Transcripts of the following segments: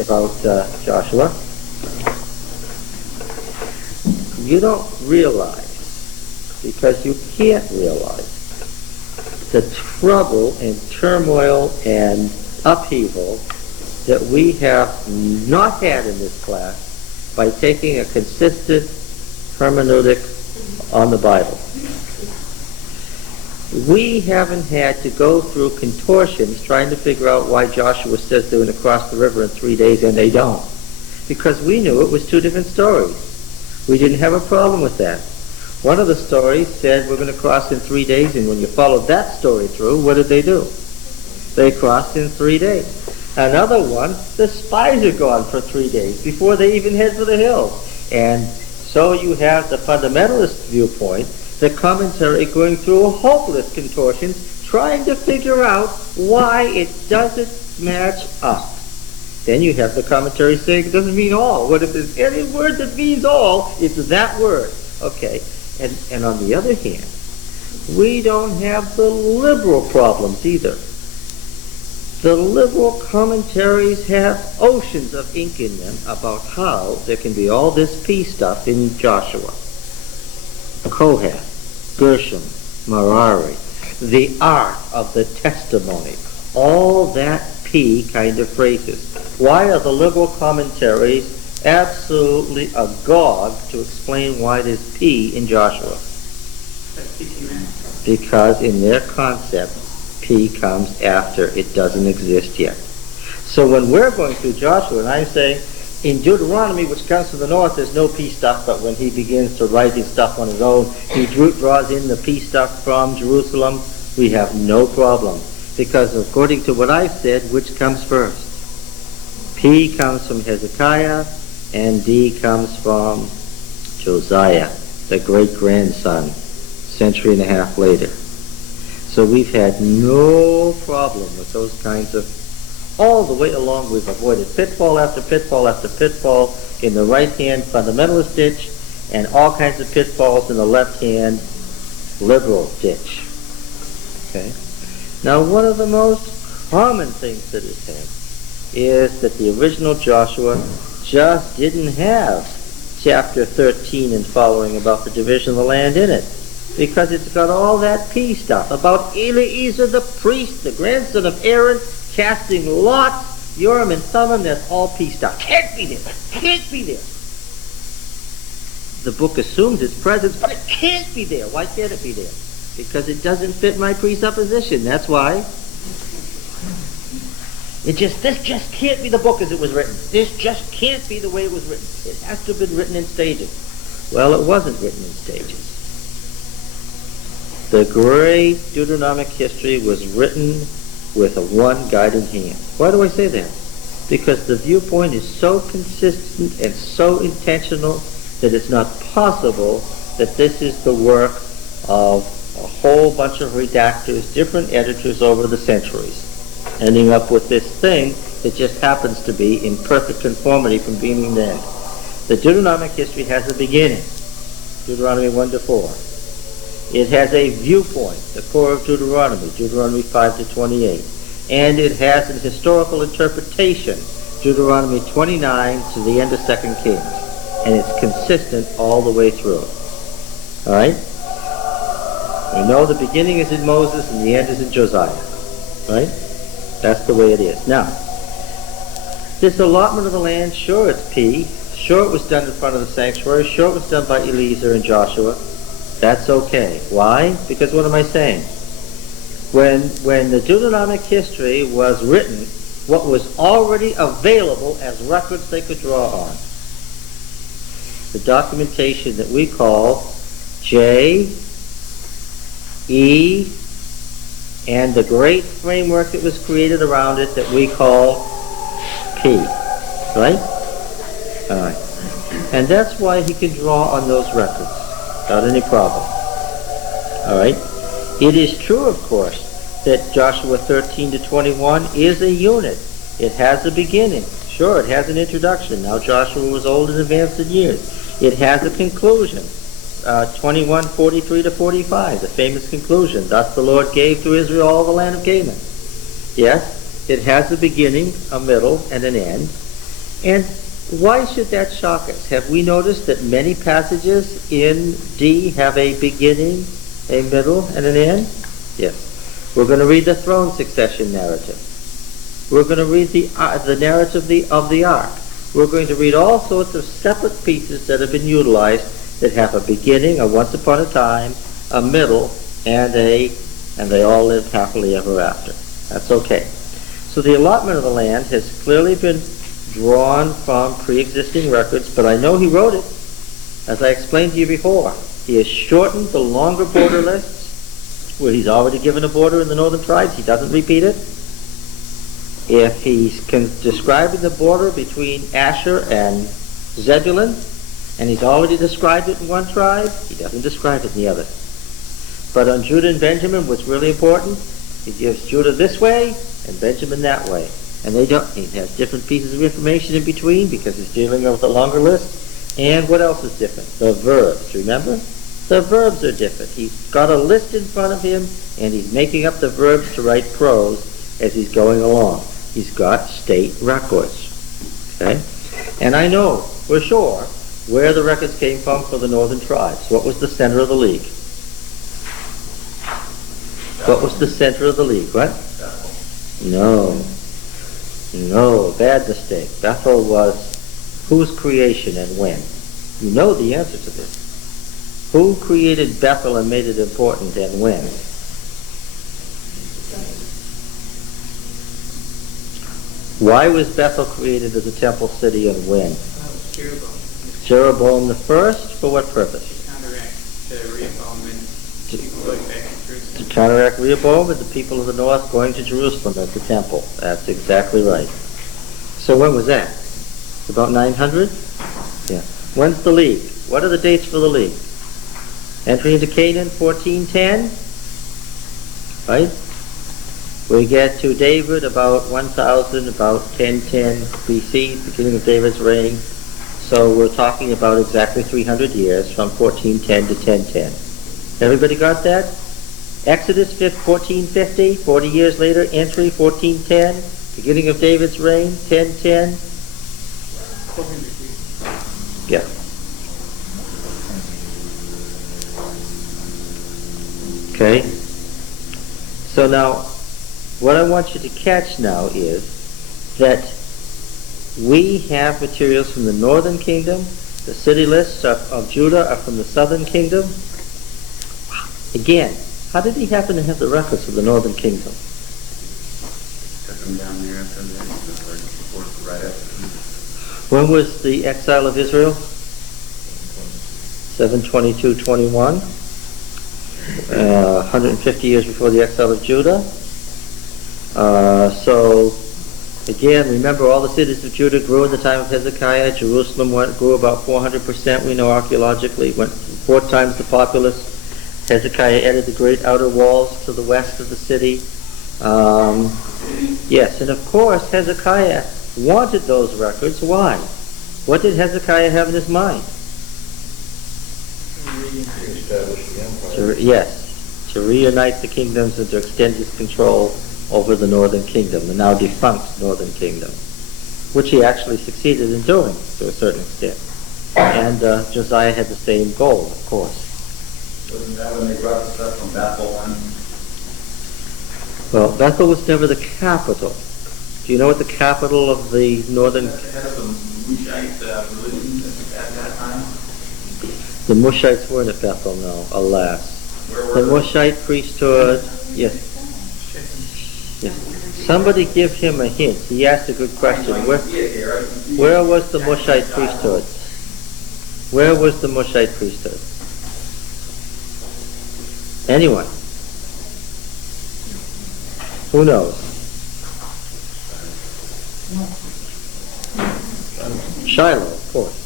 about Joshua. You don't realize, because you can't realize, the trouble and turmoil and upheaval that we have not had in this class by taking a consistent hermeneutic on the Bible. We haven't had to go through contortions trying to figure out why Joshua says they're going to cross the river in 3 days and they don't. Because we knew it was two different stories. We didn't have a problem with that. One of the stories said we're going to cross in 3 days, and when you followed that story through, what did they do? They crossed in 3 days. Another one, the spies are gone for 3 days before they even head for the hills. And so you have the fundamentalist viewpoint, the commentary going through hopeless contortions, trying to figure out why it doesn't match up. Then you have the commentary saying it doesn't mean all. What if there's any word that means all? It's that word. Okay. And on the other hand, we don't have the liberal problems either. The liberal commentaries have oceans of ink in them about how there can be all this peace stuff in Joshua. Kohath, Gershom, Merari, the Ark of the Testimony, all that P kind of phrases. Why are the liberal commentaries absolutely agog to explain why there's P in Joshua? Because in their concept, P comes after it doesn't exist yet. So when we're going through Joshua, and I'm saying, in Deuteronomy, which comes from the north, there's no peace stuff, but when he begins to write his stuff on his own, he draws in the peace stuff from Jerusalem, we have no problem. Because according to what I've said, which comes first? P comes from Hezekiah, and D comes from Josiah, the great-grandson, century and a half later. So we've had no problem with those kinds of, all the way along we've avoided pitfall after pitfall after pitfall in the right-hand fundamentalist ditch and all kinds of pitfalls in the left-hand liberal ditch. Okay? Now one of the most common things that is said is that the original Joshua just didn't have chapter 13 and following about the division of the land in it, because it's got all that peace stuff about Eleazar the priest, the grandson of Aaron, casting lots, Urim and Thummim. That's all peace stuff. Can't be there. Can't be there. The book assumes its presence, but it can't be there. Why can't it be there? Because it doesn't fit my presupposition. That's why. This just can't be the book as it was written. This just can't be the way it was written. It has to have been written in stages. Well, it wasn't written in stages. The great Deuteronomic history was written with a one guiding hand. Why do I say that? Because the viewpoint is so consistent and so intentional that it's not possible that this is the work of a whole bunch of redactors, different editors over the centuries, ending up with this thing that just happens to be in perfect conformity from beginning to end. The Deuteronomic history has a beginning, Deuteronomy 1 to 4. It has a viewpoint, the core of Deuteronomy, Deuteronomy 5 to 28. And it has an historical interpretation, Deuteronomy 29 to the end of 2 Kings. And it's consistent all the way through. All right? We know the beginning is in Moses and the end is in Josiah. Right? That's the way it is. Now, this allotment of the land, sure it's P. Sure it was done in front of the sanctuary. Sure it was done by Eleazar and Joshua. That's okay. Why? Because what am I saying? When the Deuteronomic history was written, what was already available as records they could draw on, the documentation that we call J, E, and the great framework that was created around it that we call P. Right? All right. And that's why he can draw on those records without any problem. All right? It is true, of course, that Joshua 13 to 21 is a unit. It has a beginning. Sure, it has an introduction. Now Joshua was old and advanced in years. It has a conclusion. 21:43 to 45, the famous conclusion. Thus the Lord gave to Israel all the land of Canaan. Yes, it has a beginning, a middle, and an end. And why should that shock us? Have we noticed that many passages in D have a beginning, a middle, and an end? Yes. We're going to read the throne succession narrative. We're going to read the narrative of the ark. We're going to read all sorts of separate pieces that have been utilized that have a beginning, a once upon a time, a middle, and they all lived happily ever after. That's okay. So the allotment of the land has clearly been drawn from pre-existing records, but I know he wrote it. As I explained to you before, he has shortened the longer border lists where he's already given a border in the northern tribes. He doesn't repeat it. If he's describing the border between Asher and Zebulun, and he's already described it in one tribe, he doesn't describe it in the other. But on Judah and Benjamin, what's really important, he gives Judah this way and Benjamin that way. And he has different pieces of information in between because he's dealing with a longer list. And what else is different? The verbs, remember? The verbs are different. He's got a list in front of him and he's making up the verbs to write prose as he's going along. He's got state records. Okay? And I know for sure where the records came from for the northern tribes. What was the center of the league? What was the center of the league? What? No. No, bad mistake. Bethel was whose creation and when? You know the answer to this. Who created Bethel and made it important and when? Why was Bethel created as a temple city and when? Jeroboam. Jeroboam the first, for what purpose? To counteract the Rehoboam and people going back to Jerusalem. To counteract Rehoboam and the people of the north going to Jerusalem as the temple. That's exactly right. So when was that? About 900? Yeah. When's the league? What are the dates for the league? Entry into Canaan, 1410. Right? We get to David about 1000, about 1010 BC, beginning of David's reign. So we're talking about exactly 300 years from 1410 to 1010. Everybody got that? Exodus 1450, 40 years later, entry 1410, beginning of David's reign, 1010. Yeah. Okay. So now, what I want you to catch now is that we have materials from the northern kingdom. The city lists of Judah are from the southern kingdom. Again, how did he happen to have the records of the northern kingdom? Took them down there after that, right after. When was the exile of Israel? 722-21. 150 years before the exile of Judah. So, again, remember all the cities of Judah grew in the time of Hezekiah. Jerusalem grew about 400%, we know archaeologically. Went 4 times the populace. Hezekiah added the great outer walls to the west of the city. Yes, and of course Hezekiah wanted those records. Why? What did Hezekiah have in his mind? To reunite the kingdoms and to extend his control over the northern kingdom, the now defunct northern kingdom, which he actually succeeded in doing to a certain extent. And Josiah had the same goal, of course. Wasn't that when they brought the stuff from Bethel on? Well, Bethel was never the capital. Do you know what the capital of the northern... They had some Mushite religion at that time? The Mushites weren't at Bethel, no, alas. Where The were they? Mushite priesthood, yes. Yes. Somebody give him a hint. He asked a good question. Where was the Mushite priesthood? Where was the Mushite priesthood? Anyone? Who knows? Shiloh, of course.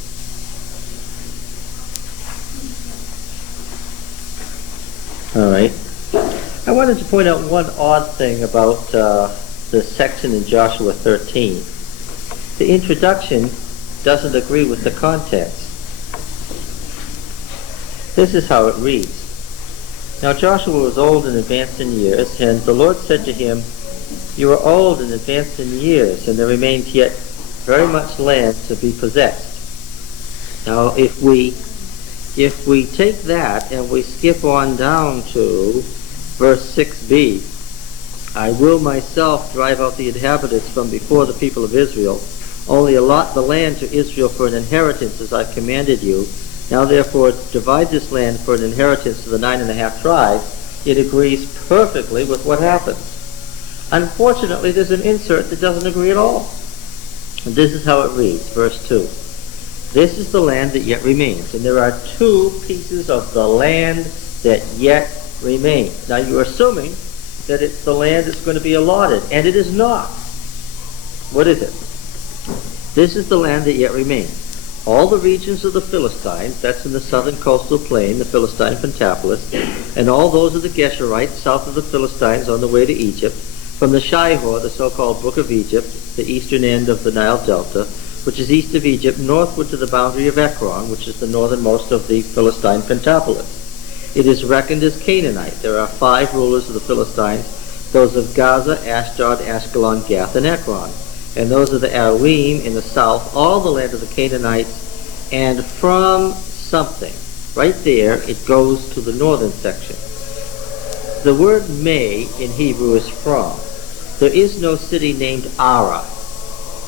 All right. I wanted to point out one odd thing about the section in Joshua 13. The introduction doesn't agree with the context. This is how it reads. Now Joshua was old and advanced in years, and the Lord said to him, "You are old and advanced in years, and there remains yet very much land to be possessed. Now, if we take that and we skip on down to verse 6b, I will myself drive out the inhabitants from before the people of Israel, only allot the land to Israel for an inheritance as I commanded you. Now therefore divide this land for an inheritance to the 9.5 tribes. It agrees perfectly with what happens. Unfortunately, there's an insert that doesn't agree at all. And this is how it reads, verse 2. This is the land that yet remains. And there are two pieces of the land that yet remains. Now you're assuming that it's the land that's going to be allotted, and it is not. What is it? This is the land that yet remains. All the regions of the Philistines, that's in the southern coastal plain, the Philistine Pentapolis, and all those of the Geshurites south of the Philistines on the way to Egypt, from the Shihor, the so-called Brook of Egypt, the eastern end of the Nile Delta, which is east of Egypt, northward to the boundary of Ekron, which is the northernmost of the Philistine Pentapolis. It is reckoned as Canaanite. There are 5 rulers of the Philistines, those of Gaza, Ashdod, Ashkelon, Gath, and Ekron. And those are the Aruim in the south, all the land of the Canaanites, and from something, right there, it goes to the northern section. The word may in Hebrew is from. There is no city named Ara.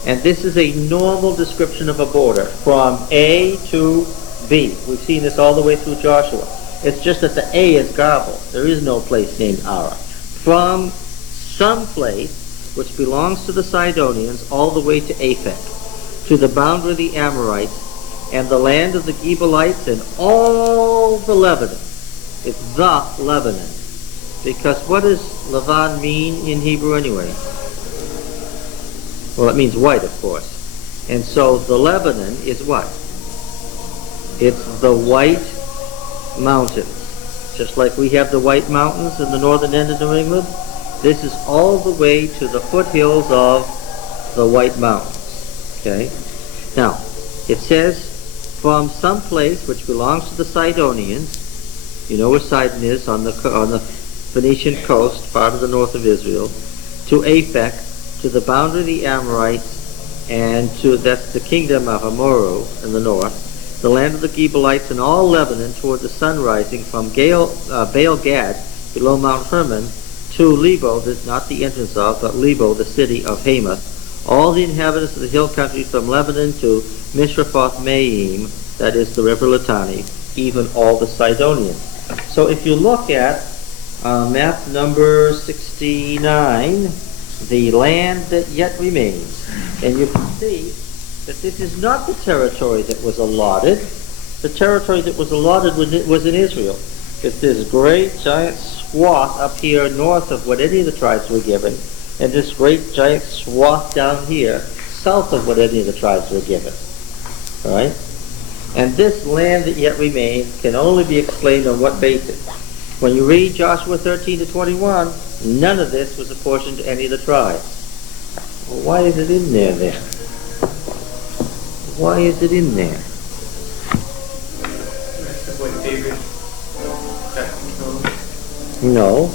And this is a normal description of a border, from A to B. We've seen this all the way through Joshua. It's just that the A is garbled. There is no place named Ara. From some place which belongs to the Sidonians, all the way to Aphek, to the boundary of the Amorites, and the land of the Gebalites, and all the Lebanon. It's the Lebanon. Because what does Levan mean in Hebrew anyway? Well, it means white, of course. And so the Lebanon is what? It's the White Mountains. Just like we have the White Mountains in the northern end of New England, this is all the way to the foothills of the White Mountains. Okay? Now, it says, from some place which belongs to the Sidonians, you know where Sidon is, on the Phoenician coast, part of the north of Israel, to Aphek, to the boundary of the Amorites, and to, that's the kingdom of Amoru in the north, the land of the Gebalites, and all Lebanon toward the sun rising, from Baal Gad, below Mount Hermon, to Lebo, not the entrance of, but Lebo, the city of Hamath, all the inhabitants of the hill country from Lebanon to Mishrafoth Maim, that is the river Litani, even all the Sidonians. So if you look at map number 69, the land that yet remains, and you can see that this is not the territory that was allotted. The territory that was allotted was in Israel. It's this great giant swath up here north of what any of the tribes were given, and this great giant swath down here south of what any of the tribes were given. All right? And this land that yet remains can only be explained on what basis? When you read Joshua 13 to 21, none of this was apportioned to any of the tribes. Well, why is it in there then? Why is it in there? That's what David got control. No.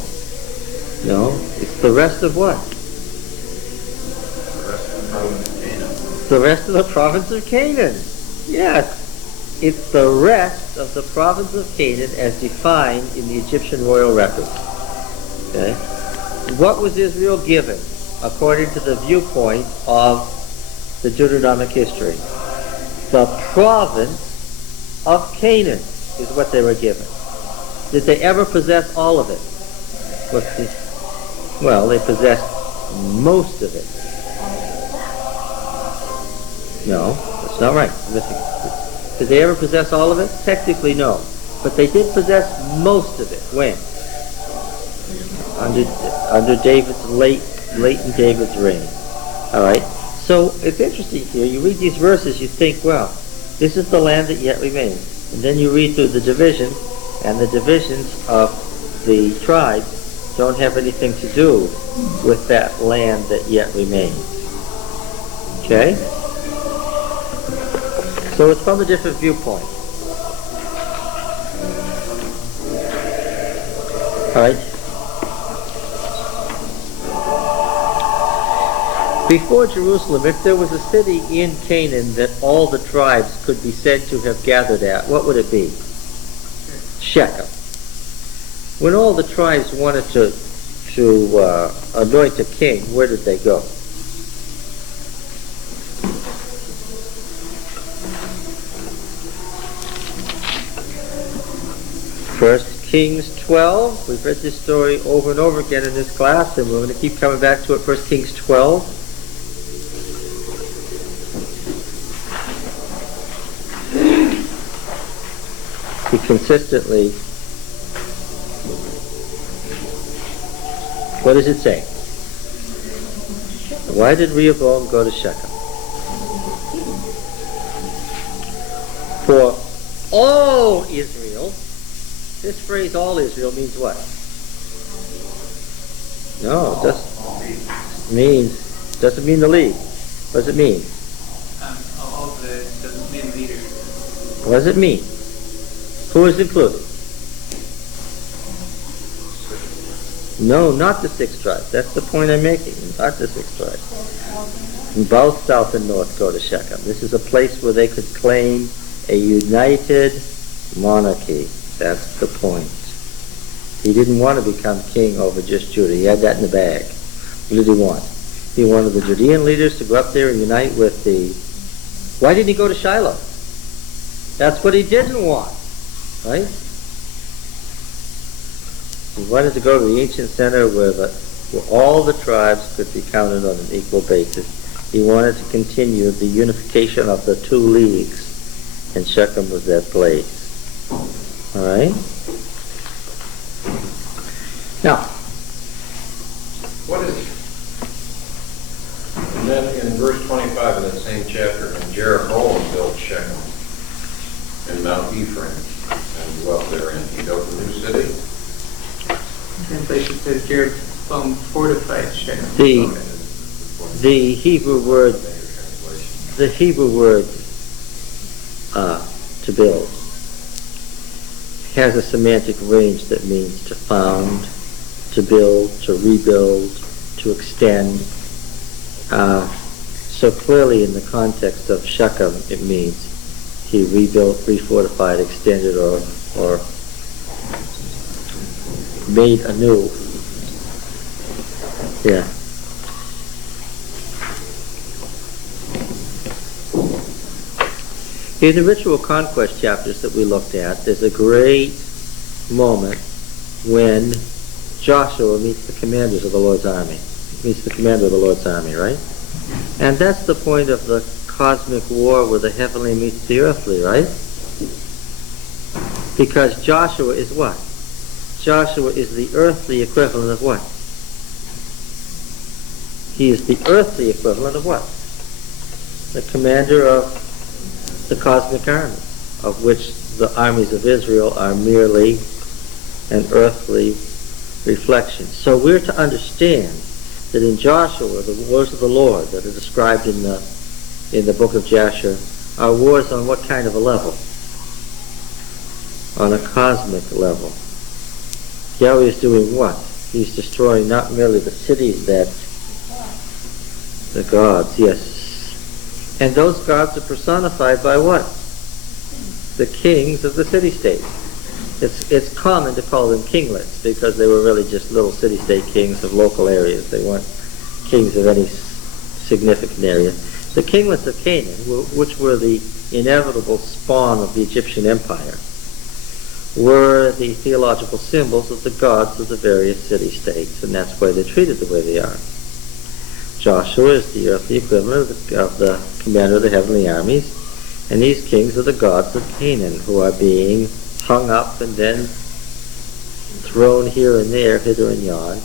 It's the rest of what? The rest of the province The rest of the province of Canaan. of Canaan. Yes. It's the rest of the province of Canaan as defined in the Egyptian royal records. Okay? What was Israel given according to the viewpoint of the Deuteronomic history? The province of Canaan is what they were given. Did they ever possess all of it? Well, they possessed most of it. No, that's not right. I'm missing it. Did they ever possess all of it? Technically, no. But they did possess most of it. When? Under David's late in David's reign. All right. So it's interesting here. You read these verses, you think, well, this is the land that yet remains. And then you read through the division, and the divisions of the tribes don't have anything to do with that land that yet remains. Okay? So it's from a different viewpoint. All right. Before Jerusalem, if there was a city in Canaan that all the tribes could be said to have gathered at, what would it be? Shechem. When all the tribes wanted to anoint a king, where did they go? First Kings 12. We've read this story over and over again in this class, and we're going to keep coming back to it. First Kings 12. He consistently, what does it say? Why did Rehoboam go to Shechem? For all Israel. This phrase, all Israel, means what? No, it doesn't mean the league. What does it mean? All the doesn't mean leaders. What does it mean? Who is included? No, not the 6 tribes. That's the point I'm making. Not the 6 tribes. Both south and north go to Shechem. This is a place where they could claim a united monarchy. That's the point. He didn't want to become king over just Judah. He had that in the bag. What did he want? He wanted the Judean leaders to go up there and unite with the... Why didn't he go to Shiloh? That's what he didn't want. Right? He wanted to go to the ancient center where all the tribes could be counted on an equal basis. He wanted to continue the unification of the 2 leagues, and Shechem was that place. All right? Now, what is... And then in verse 25 of that same chapter, and Jeroboam built Shechem and Mount Ephraim and dwelt therein. He built a new city. Translation says Jeroboam fortified Shechem. The Hebrew word to build has a semantic range that means to found, to build, to rebuild, to extend. So clearly in the context of Shechem, it means he rebuilt, refortified, extended, or made anew. Yeah. In the ritual conquest chapters that we looked at, there's a great moment when Joshua meets the commanders of the Lord's army. Meets the commander of the Lord's army, right? And that's the point of the cosmic war where the heavenly meets the earthly, right? Because Joshua is what? Joshua is the earthly equivalent of what? He is the earthly equivalent of what? The commander of the cosmic army, of which the armies of Israel are merely an earthly reflection. So we're to understand that in Joshua, the wars of the Lord that are described in the book of Jasher are wars on what kind of a level? On a cosmic level. Yahweh is doing what? He's destroying not merely the cities that the gods, yes. And those gods are personified by what? The kings of the city-states. It's common to call them kinglets because they were really just little city-state kings of local areas. They weren't kings of any significant area. The kinglets of Canaan, which were the inevitable spawn of the Egyptian Empire, were the theological symbols of the gods of the various city-states, and that's why they're treated the way they are. Joshua is the earthly equivalent of the commander of the heavenly armies, and these kings are the gods of Canaan, who are being hung up and then thrown here and there, hither and yon,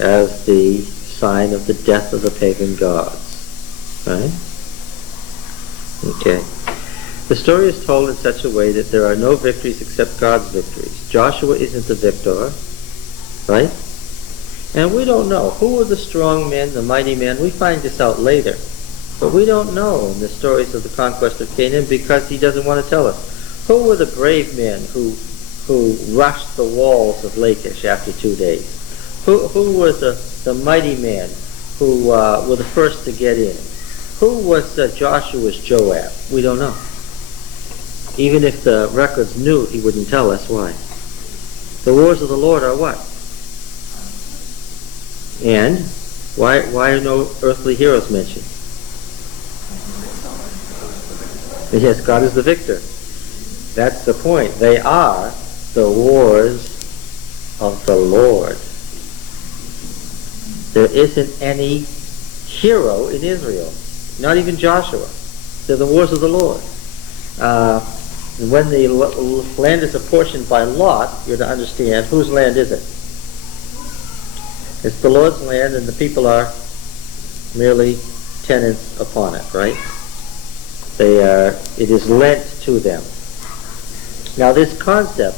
as the sign of the death of the pagan gods. Right? Okay. The story is told in such a way that there are no victories except God's victories. Joshua isn't the victor, right? And we don't know. Who were the strong men, the mighty men? We find this out later. But we don't know in the stories of the conquest of Canaan because he doesn't want to tell us. Who were the brave men who rushed the walls of Lachish after 2 days? Who were the mighty men who were the first to get in. Who was Joshua's Joab? We don't know. Even if the records knew, he wouldn't tell us. Why? The wars of the Lord are what? And why are no earthly heroes mentioned? Yes, God is the victor. That's the point. They are the wars of the Lord. There isn't any hero in Israel, not even Joshua. They're the wars of the Lord. When the land is apportioned by lot, you're to understand whose land is it. It's the Lord's land, and the people are merely tenants upon it, right? It is lent to them. Now this concept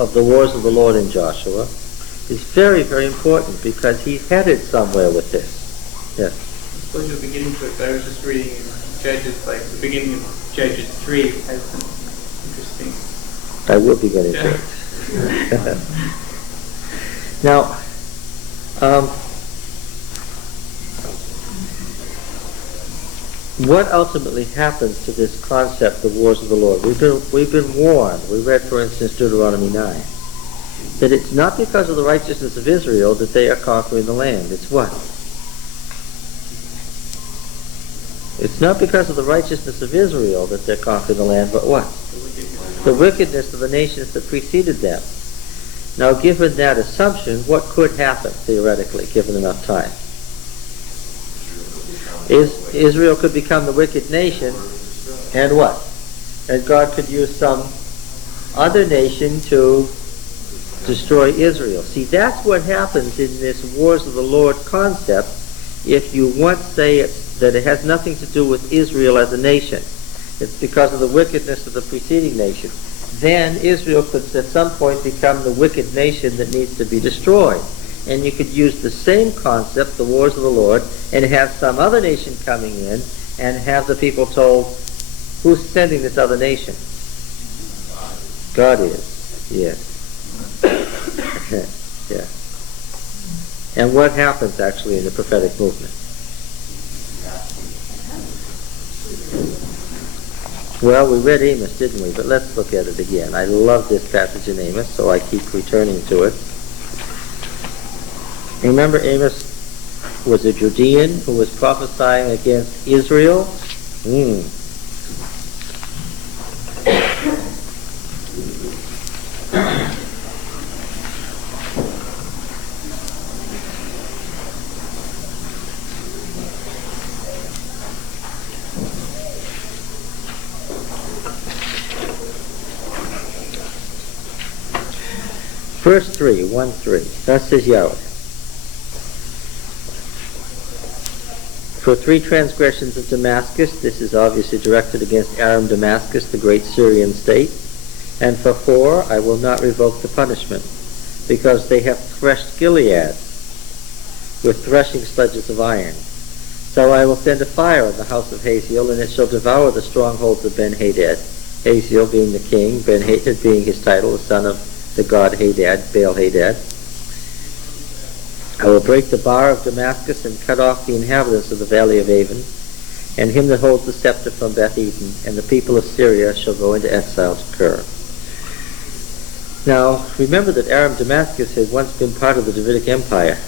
of the wars of the Lord in Joshua is very, very important because he's headed somewhere with this. Yes? I suppose you're beginning to it, but I was just reading in Judges, like the beginning of Judges 3 has some interesting... I will be getting to it. Now, what ultimately happens to this concept of wars of the Lord? We've been warned. We read, for instance, Deuteronomy 9, that it's not because of the righteousness of Israel that they are conquering the land. It's what? It's not because of the righteousness of Israel that they're conquering the land, but what? The wickedness of the nations that preceded them. Now, given that assumption, what could happen, theoretically, given enough time? Israel could become the wicked nation, and what? And God could use some other nation to destroy Israel. See, that's what happens in this wars of the Lord concept if you once say that it has nothing to do with Israel as a nation. It's because of the wickedness of the preceding nation. Then Israel could at some point become the wicked nation that needs to be destroyed. And you could use the same concept, the wars of the Lord, and have some other nation coming in and have the people told, who's sending this other nation? God is. Yes. Yeah. And what happens actually in the prophetic movement? Well, we read Amos, didn't we? But let's look at it again. I love this passage in Amos, so I keep returning to it. Remember, Amos was a Judean who was prophesying against Israel. Verse 3, 1-3. Thus says Yahweh. For 3 transgressions of Damascus, this is obviously directed against Aram Damascus, the great Syrian state. And for 4, I will not revoke the punishment, because they have threshed Gilead with threshing sledges of iron. So I will send a fire on the house of Hazael, and it shall devour the strongholds of Ben-Hadad. Hazael being the king, Ben-Hadad being his title, the son of the god Hadad, Baal-Hadad. I will break the bar of Damascus and cut off the inhabitants of the valley of Avon, and him that holds the scepter from Beth-Eden, and the people of Syria shall go into exile to Kir. Now, remember that Aram Damascus had once been part of the Davidic Empire.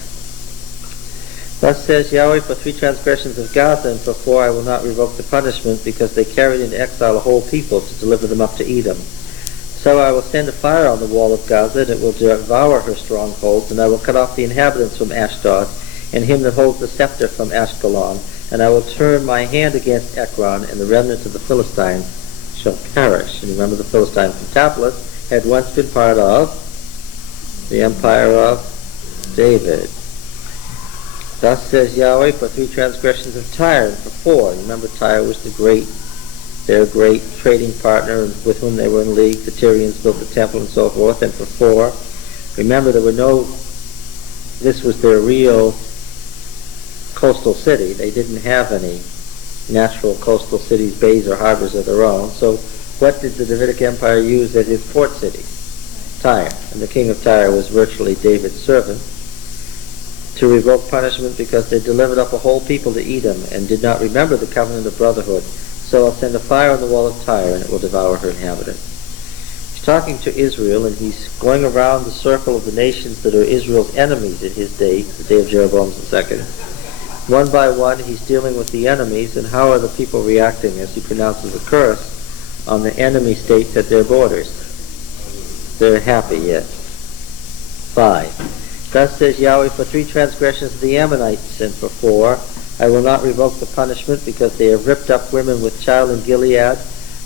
Thus says Yahweh, for 3 transgressions of Gaza, and for 4 I will not revoke the punishment, because they carried into exile a whole people to deliver them up to Edom. So I will send a fire on the wall of Gaza, and it will devour her strongholds, and I will cut off the inhabitants from Ashdod, and him that holds the scepter from Ashkelon, and I will turn my hand against Ekron, and the remnant of the Philistines shall perish. And remember, the Philistines from Taplis had once been part of the empire of David. Thus says Yahweh, for 3 transgressions of Tyre, and for 4. Remember, Tyre was their great trading partner with whom they were in league. The Tyrians built the temple and so forth. And for 4, remember, this was their real coastal city. They didn't have any natural coastal cities, bays, or harbors of their own. So what did the Davidic Empire use as its port city? Tyre. And the king of Tyre was virtually David's servant. to revoke punishment because they delivered up a whole people to Edom and did not remember the covenant of brotherhood. So I'll send a fire on the wall of Tyre, and it will devour her inhabitants. He's talking to Israel, and he's going around the circle of the nations that are Israel's enemies in his day, the day of Jeroboam II. One by one, he's dealing with the enemies, and how are the people reacting as he pronounces a curse on the enemy states at their borders. They're happy yet. 5. Thus says Yahweh, for 3 transgressions of the Ammonites, and for 4, I will not revoke the punishment, because they have ripped up women with child in Gilead,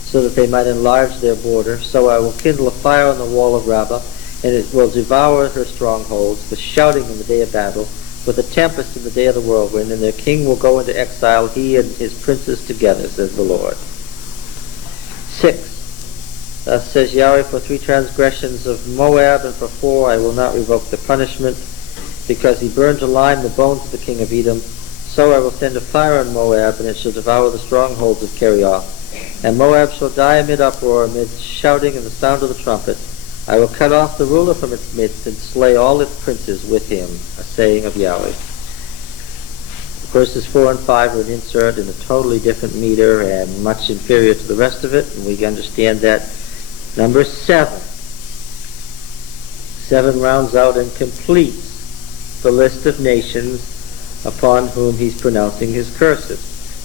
so that they might enlarge their border. So I will kindle a fire on the wall of Rabbah, and it will devour her strongholds, with shouting in the day of battle, with a tempest in the day of the whirlwind, and their king will go into exile, he and his princes together, says the Lord. 6. Thus says Yahweh, for 3 transgressions of Moab, and for 4 I will not revoke the punishment, because he burned to lime the bones of the king of Edom. So I will send a fire on Moab, and it shall devour the strongholds of Kerioth. And Moab shall die amid uproar, amid shouting and the sound of the trumpet. I will cut off the ruler from its midst, and slay all its princes with him, a saying of Yahweh. Verses 4 and 5 are an insert in a totally different meter and much inferior to the rest of it, and we understand that. Number 7. 7 rounds out and completes the list of nations upon whom he's pronouncing his curses.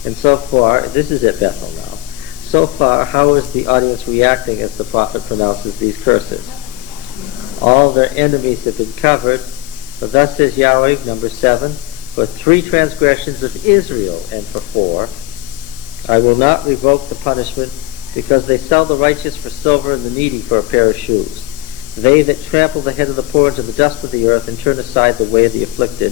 And so far, this is at Bethel now, so far, how is the audience reacting as the prophet pronounces these curses? All their enemies have been covered. But thus says Yahweh, number 7, for 3 transgressions of Israel, and for 4, I will not revoke the punishment, because they sell the righteous for silver and the needy for a pair of shoes. They that trample the head of the poor into the dust of the earth, and turn aside the way of the afflicted.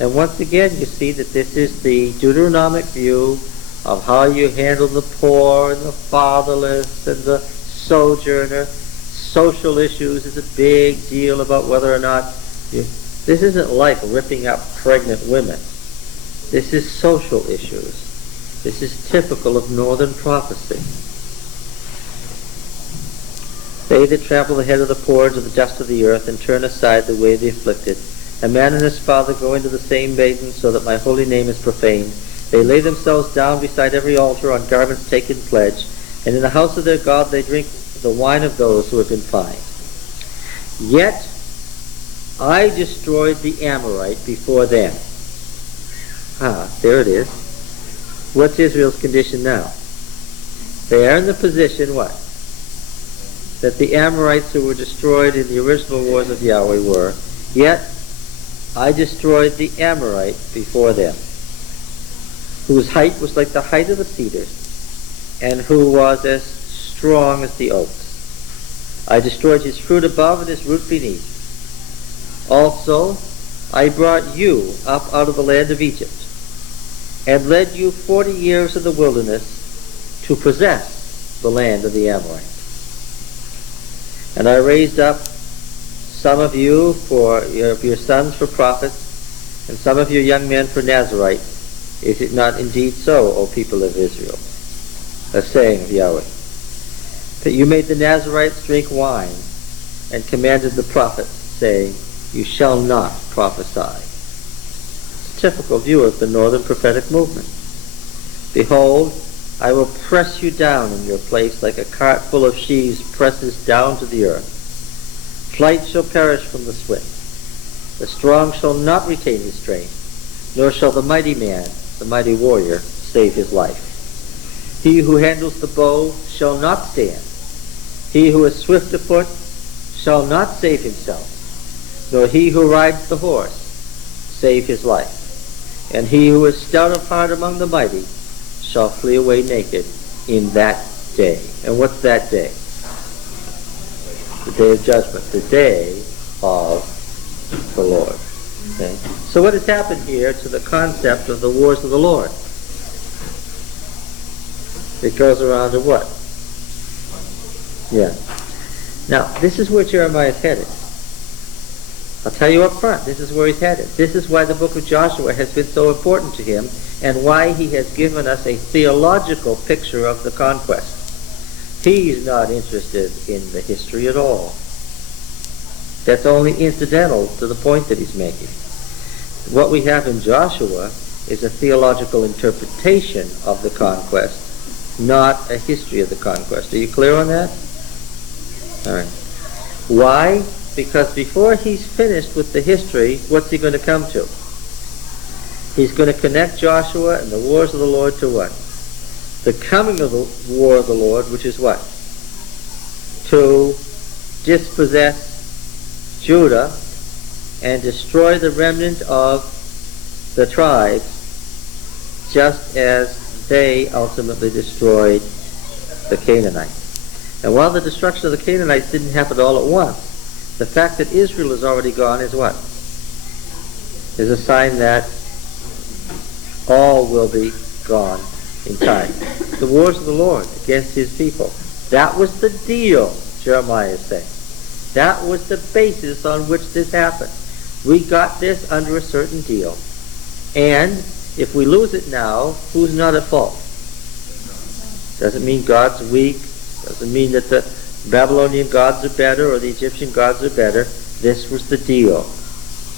And once again, you see that this is the Deuteronomic view of how you handle the poor and the fatherless and the sojourner. Social issues is a big deal about whether or not this isn't like ripping up pregnant women. This is social issues. This is typical of northern prophecy. They that trample the head of the poor into the dust of the earth, and turn aside the way of the afflicted. A man and his father go into the same basin, so that my holy name is profaned. They lay themselves down beside every altar on garments taken pledge, and in the house of their God they drink the wine of those who have been fined. Yet I destroyed the Amorite before them. There it is. What's Israel's condition now? They are in the position, what? That the Amorites who were destroyed in the original wars of Yahweh were. Yet I destroyed the Amorite before them, whose height was like the height of the cedars, and who was as strong as the oaks. I destroyed his fruit above and his root beneath. Also, I brought you up out of the land of Egypt, and led you 40 years in the wilderness to possess the land of the Amorites. And I raised up some of you for your sons for prophets, and some of your young men for Nazarites. Is it not indeed so, O people of Israel? A saying of Yahweh. That you made the Nazarites drink wine, and commanded the prophets, saying, you shall not prophesy. It's a typical view of the northern prophetic movement. Behold, I will press you down in your place like a cart full of sheaves presses down to the earth. Flight shall perish from the swift. The strong shall not retain his strength, nor shall the mighty man, the mighty warrior, save his life. He who handles the bow shall not stand. He who is swift of foot shall not save himself, nor he who rides the horse save his life. And he who is stout of heart among the mighty shall flee away naked in that day. And what's that day? The day of judgment, the day of the Lord. Okay? So what has happened here to the concept of the wars of the Lord? It goes around to what? Yeah. Now, this is where Jeremiah is headed. I'll tell you up front, this is where he's headed. This is why the book of Joshua has been so important to him, and why he has given us a theological picture of the conquest. He's not interested in the history at all. That's only incidental to the point that he's making. What we have in Joshua is a theological interpretation of the conquest, not a history of the conquest. Are you clear on that? All right. Why? Because before he's finished with the history, what's he going to come to? He's going to connect Joshua and the wars of the Lord to what? The coming of the war of the Lord, which is what? To dispossess Judah and destroy the remnant of the tribes, just as they ultimately destroyed the Canaanites. And while the destruction of the Canaanites didn't happen all at once, the fact that Israel is already gone is what? Is a sign that all will be gone in time. The wars of the Lord against his people. That was the deal, Jeremiah is saying. That was the basis on which this happened. We got this under a certain deal. And if we lose it now, who's not at fault? Doesn't mean God's weak. Doesn't mean that the Babylonian gods are better or the Egyptian gods are better. This was the deal.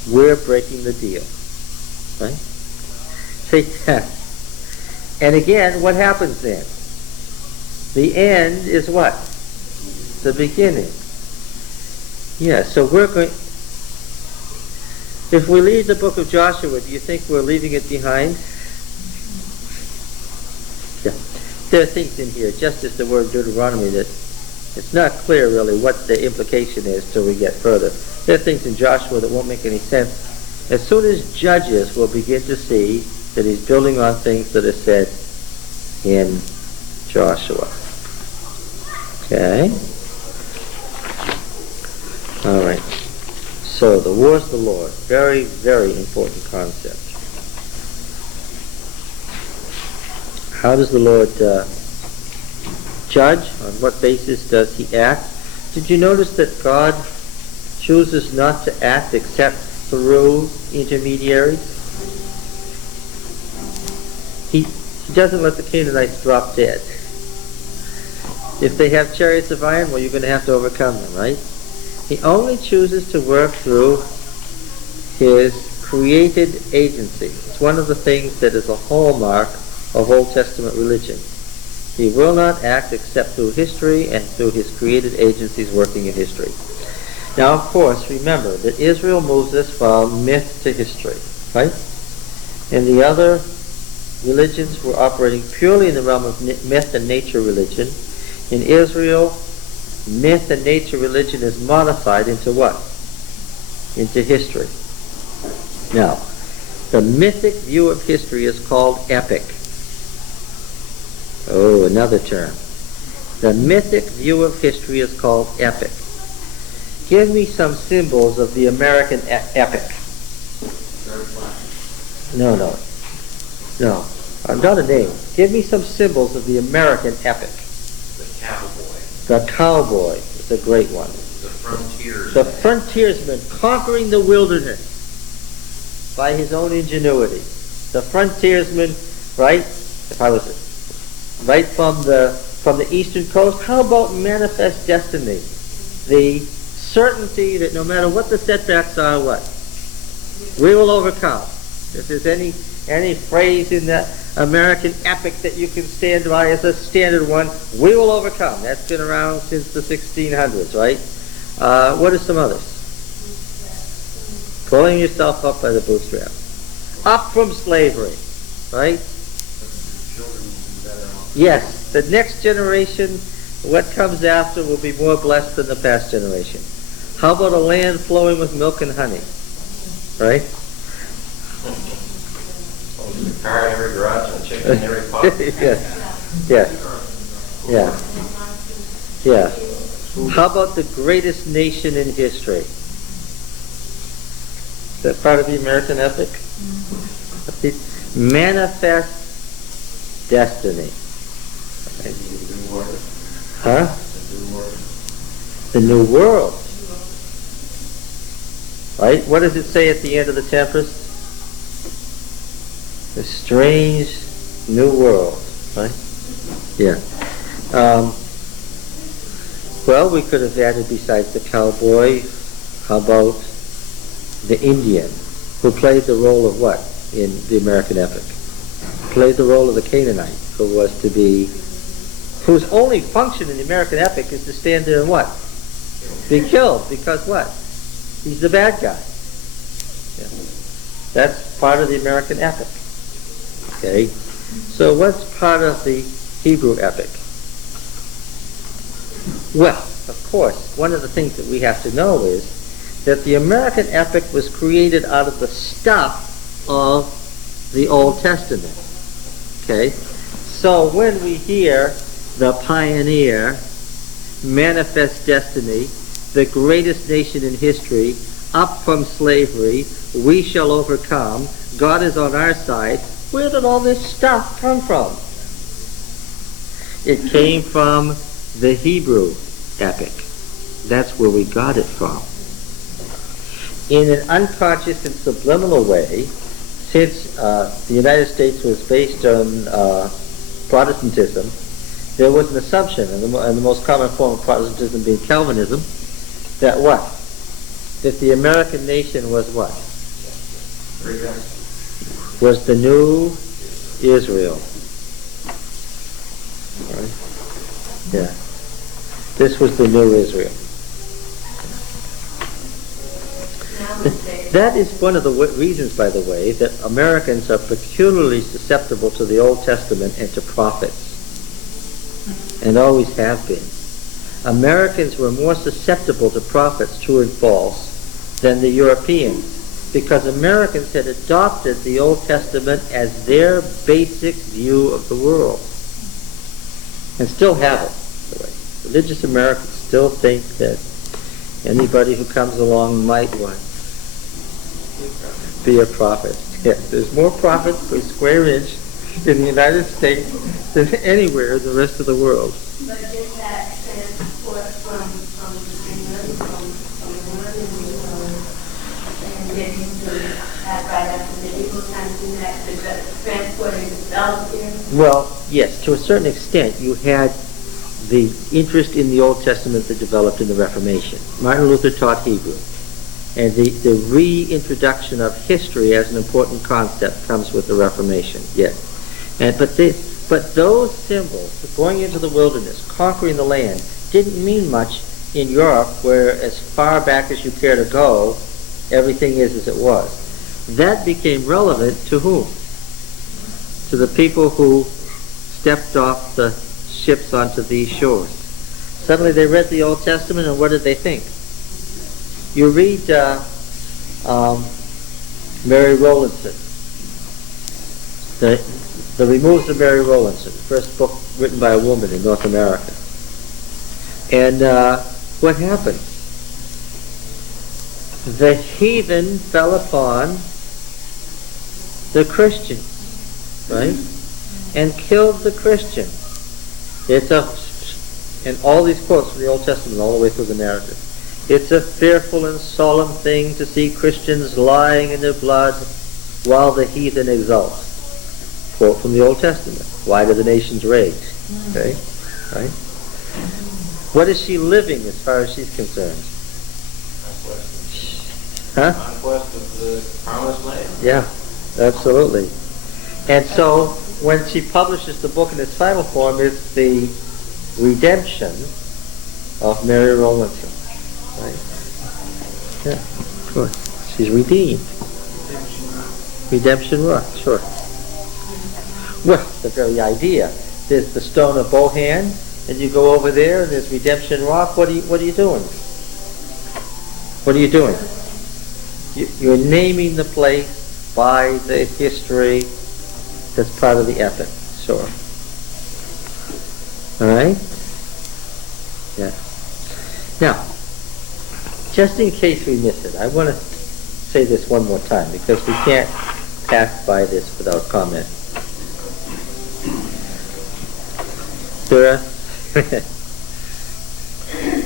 We're breaking the deal. Right? See that? And again, what happens then? The end is what? The beginning. Yeah, so we're going... If we leave the book of Joshua, do you think we're leaving it behind? Yeah. There are things in here, just as the word Deuteronomy, that it's not clear really what the implication is till we get further. There are things in Joshua that won't make any sense. As soon as Judges will begin to see that he's building on things that are said in Joshua. Okay? All right. So, the wars of the Lord. Very, very important concept. How does the Lord judge? On what basis does he act? Did you notice that God chooses not to act except through intermediaries? He doesn't let the Canaanites drop dead. If they have chariots of iron, well, you're going to have to overcome them, right? He only chooses to work through his created agency. It's one of the things that is a hallmark of Old Testament religion. He will not act except through history and through his created agencies working in history. Now, of course, remember that Israel moves us from myth to history, right? And the other religions were operating purely in the realm of myth and nature religion. In Israel, myth and nature religion is modified into what? Into history. Now, the mythic view of history is called epic. Oh, another term. The mythic view of history is called epic. Give me some symbols of the American epic. No. Not a name. Give me some symbols of the American epic. The cowboy. The cowboy is a great one. The frontiersman. The frontiersman conquering the wilderness by his own ingenuity. The frontiersman, right? If I was right from the eastern coast, how about manifest destiny? The certainty that no matter what the setbacks are, what? We will overcome. If there's any phrase in that American epic that you can stand by as a standard one, we will overcome. That's been around since the 1600s, right? What are some others? Pulling yourself up by the bootstrap. Up from slavery, right? Yes, the next generation, what comes after, will be more blessed than the past generation. How about a land flowing with milk and honey, right? A car in every garage and a chicken in every pot. Yeah. How about the greatest nation in history? Is that part of the American epic? Manifest destiny. Huh? The new world. Right? What does it say at the end of the Tempest? The strange new world. Right? Yeah. Well, we could have added, besides the cowboy, how about the Indian? who played the role of what in the American epic? Played the role of the Canaanite, who was to be, whose only function in the American epic is to stand there and what? Be killed, because what? He's the bad guy. Yeah. That's part of the American epic. Okay? So what's part of the Hebrew epic? Well, of course, one of the things that we have to know is that the American epic was created out of the stuff of the Old Testament. Okay? So when we hear the pioneer, manifest destiny, the greatest nation in history, up from slavery, we shall overcome, God is on our side, where did all this stuff come from? It came from the Hebrew epic. That's where we got it from. In an unconscious and subliminal way, since the United States was based on Protestantism, there was an assumption, and the most common form of Protestantism being Calvinism, that what? That the American nation was what? Was the new Israel. Right? Yeah. This was the new Israel. That is one of the reasons, by the way, that Americans are peculiarly susceptible to the Old Testament and to prophets, and always have been. Americans were more susceptible to prophets, true and false, than the Europeans, because Americans had adopted the Old Testament as their basic view of the world, and still have it, by the way. Religious Americans still think that anybody who comes along might be a prophet. Yes, there's more prophets per square inch in the United States than anywhere in the rest of the world. But did that transport from and getting to that right after medieval times and that the transporting itself here? Well, yes, to a certain extent, you had the interest in the Old Testament that developed in the Reformation. Martin Luther taught Hebrew. And the reintroduction of history as an important concept comes with the Reformation, yes. But those symbols, going into the wilderness, conquering the land, didn't mean much in Europe, where as far back as you care to go, everything is as it was. That became relevant to whom? To the people who stepped off the ships onto these shores. Suddenly they read the Old Testament, and what did they think? You read Mary Rowlandson, the Removes of Mary Rowlandson, the first book written by a woman in North America. And what happened? The heathen fell upon the Christians, right? And killed the Christians. And all these quotes from the Old Testament all the way through the narrative. It's a fearful and solemn thing to see Christians lying in their blood while the heathen exult. Quote from the Old Testament. Why do the nations rage? Okay, right? What is she living as far as she's concerned? Huh? Conquest of the Promised Land. Yeah, absolutely. And so when she publishes the book in its final form, it's the redemption of Mary Rowlandson. Right? Yeah, of course. She's redeemed. Redemption Rock, sure. Well, the very idea. There's the Stone of Bohan, and you go over there, and there's Redemption Rock. What are you doing? What are you doing? You're naming the place by the history that's part of the epic. Sure. All right? Yeah. Now, just in case we miss it, I want to say this one more time, because we can't pass by this without comment. There are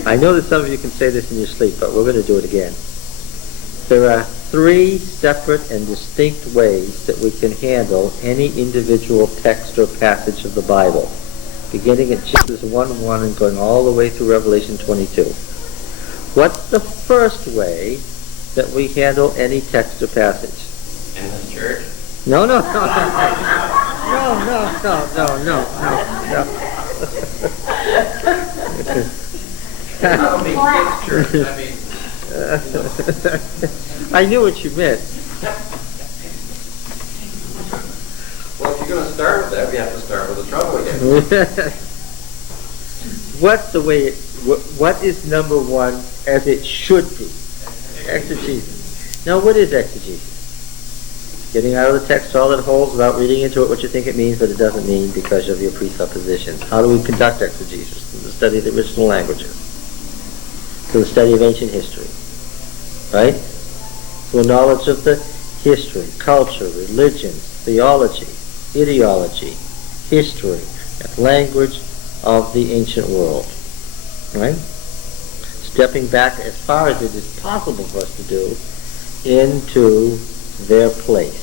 I know that some of you can say this in your sleep, but we're going to do it again. There are 3 separate and distinct ways that we can handle any individual text or passage of the Bible, beginning at Genesis 1:1 and going all the way through Revelation 22. What's the first way that we handle any text or passage? In this church? No, no, no, no, no, no, no, no, no, I don't mean kids' church, I mean, no. I knew what you meant. well, if you're gonna start with that, we have to start with the trouble again. What's the way what is number one as it should be? Exegesis. Now, what is exegesis? Getting out of the text all it holds without reading into it what you think it means, but it doesn't mean because of your presuppositions. How do we conduct exegesis? Through the study of the original languages. Through the study of ancient history. Right? Through knowledge of the history, culture, religions, theology, ideology, history, and language of the ancient world. Right? Stepping back as far as it is possible for us to do into their place.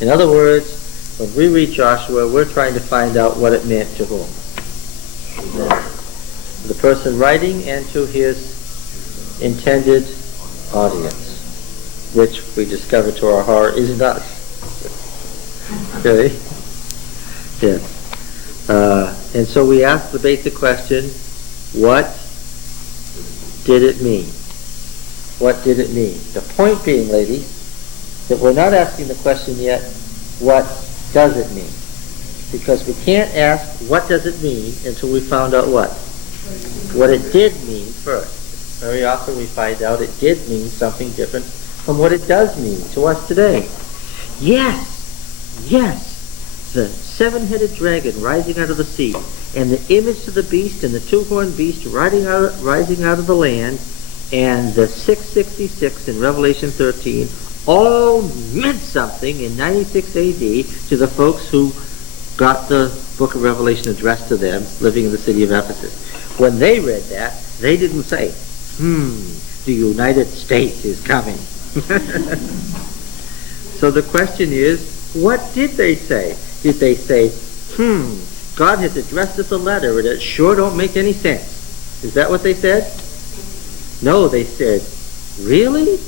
In other words, when we read Joshua, we're trying to find out what it meant to whom? The person writing and to his intended audience, which we discover to our horror isn't us. Okay? Yes. And so we ask the basic question, what did it mean? What did it mean? The point being, ladies, that we're not asking the question yet, what does it mean? Because we can't ask, what does it mean, until we found out what? What it did mean first. Very often we find out it did mean something different from what it does mean to us today. Yes, the seven-headed dragon rising out of the sea, and the image of the beast and the two-horned beast rising out of the land, and the 666 in Revelation 13, all meant something in 96 AD to the folks who got the book of Revelation addressed to them living in the city of Ephesus. When they read that, they didn't say, the United States is coming. So the question is, what did they say? Did they say, God has addressed us a letter and it sure don't make any sense? Is that what they said? No, they said, really?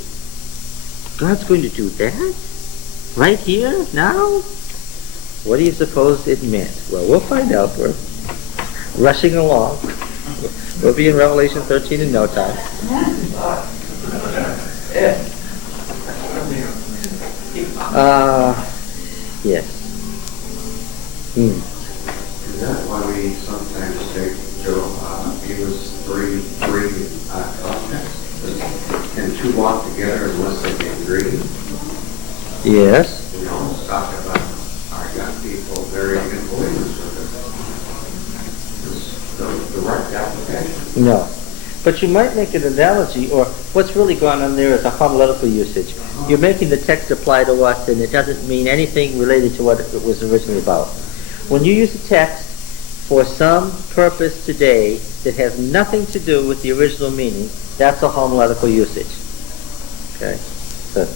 God's going to do that? Right here? Now? What do you suppose it meant? Well, we'll find out. We're rushing along. We'll be in Revelation 13 in no time. Yes. Is that why we sometimes say Job, he was three objects? Can two walk together unless they can agree? Yes. We almost talk about our young people very good believers with it. The right application. No. But you might make an analogy, or what's really going on there is a homiletical usage. You're making the text apply to us, and it doesn't mean anything related to what it was originally about. When you use a text for some purpose today that has nothing to do with the original meaning, that's a homiletical usage. Okay? So,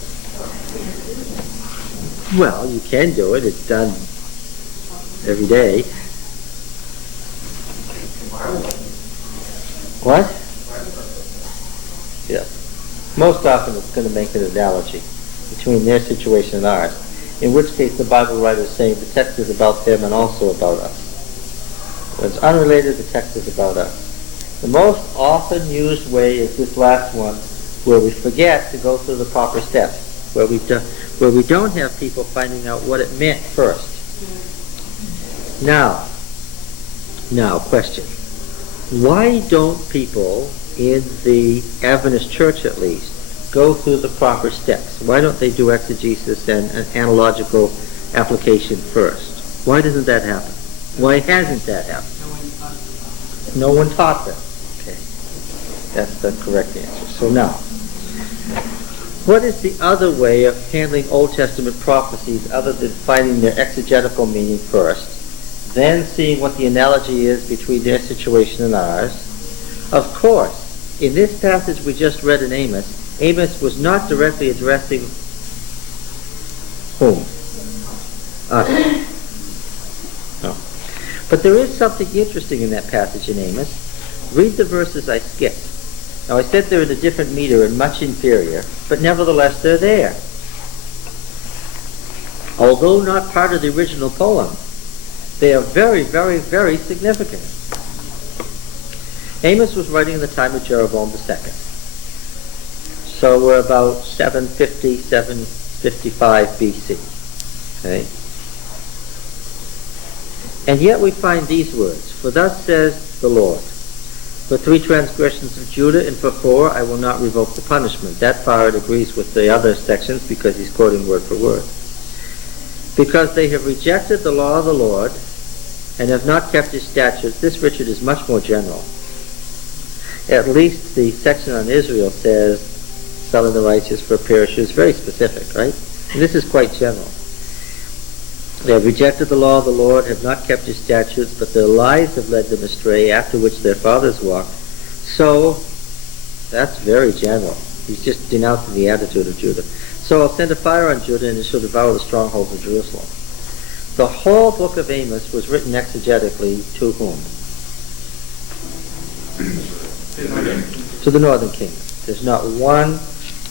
well, you can do it. It's done every day. What? Yeah. Most often it's going to make an analogy between their situation and ours, in which case the Bible writer is saying the text is about them and also about us. When it's unrelated, the text is about us. The most often used way is this last one, where we forget to go through the proper steps, where we don't have people finding out what it meant first. Now, question. Why don't people in the Adventist church at least go through the proper steps? Why don't they do exegesis and an analogical application first? Why doesn't that happen? Why hasn't that happened? No one taught them. Okay. That's the correct answer. So now, what is the other way of handling Old Testament prophecies other than finding their exegetical meaning first, then seeing what the analogy is between their situation and ours? Of course, in this passage we just read in Amos, Amos was not directly addressing whom? Us. No. But there is something interesting in that passage in Amos. Read the verses I skipped. Now I said they're in a different meter and much inferior, but nevertheless they're there. Although not part of the original poem, they are very, very, very significant. Amos was writing in the time of Jeroboam II. So we're about 750, 755 BC. Okay? And yet we find these words, "For thus says the Lord, for 3 transgressions of Judah and for 4 I will not revoke the punishment." That far it agrees with the other sections because he's quoting word for word. "Because they have rejected the law of the Lord and have not kept his statutes." This, Richard, is much more general. At least the section on Israel says, "Selling the righteous for a perish," is very specific, right? And this is quite general. "They have rejected the law of the Lord, have not kept his statutes, but their lies have led them astray, after which their fathers walked." So, that's very general. He's just denouncing the attitude of Judah. "So I'll send a fire on Judah, and it shall devour the strongholds of Jerusalem." The whole book of Amos was written exegetically to whom? To the northern kingdom. There's not one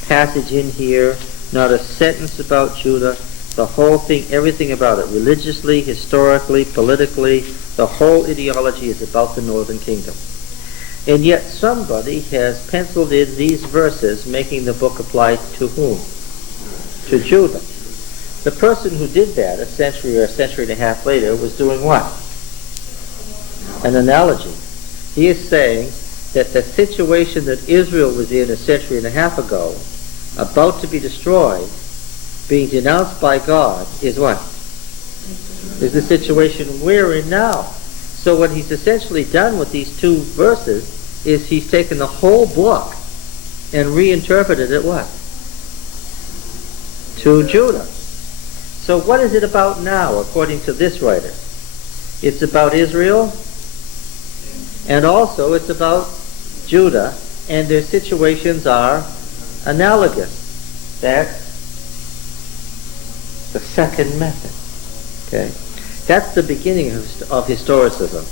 passage in here, not a sentence about Judah. The whole thing, everything about it, religiously, historically, politically, the whole ideology is about the northern kingdom. And yet somebody has penciled in these verses, making the book apply to whom? To Judah. The person who did that a century or a century and a half later was doing what? An analogy. He is saying that the situation that Israel was in a century and a half ago, about to be destroyed, being denounced by God, is what? Is the situation we're in now. So what he's essentially done with these 2 verses is he's taken the whole book and reinterpreted it what? To Judah. So what is it about now, according to this writer? It's about Israel, and also it's about Judah, and their situations are analogous. That's the second method. Okay? That's the beginning of historicism,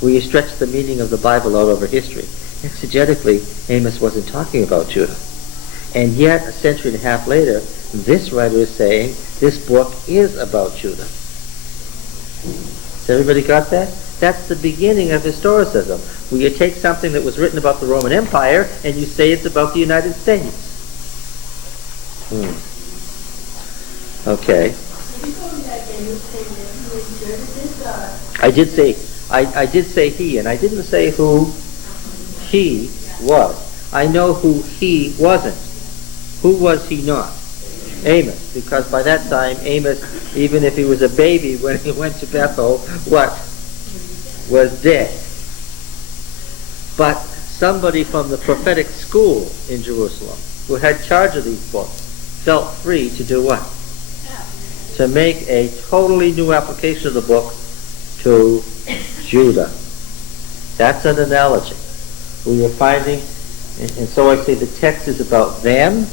where you stretch the meaning of the Bible out over history. Exegetically, Amos wasn't talking about Judah. And yet, a century and a half later, this writer is saying this book is about Judah. Has everybody got that? That's the beginning of historicism, where you take something that was written about the Roman Empire and you say it's about the United States. Okay. I did say he, and I didn't say who he was. I know who he wasn't. Who was he not? Amos, because by that time Amos, even if he was a baby when he went to Bethel, what? Was dead. But somebody from the prophetic school in Jerusalem, who had charge of these books, felt free to do what? To make a totally new application of the book to Judah. That's an analogy. We are finding, and so I say the text is about them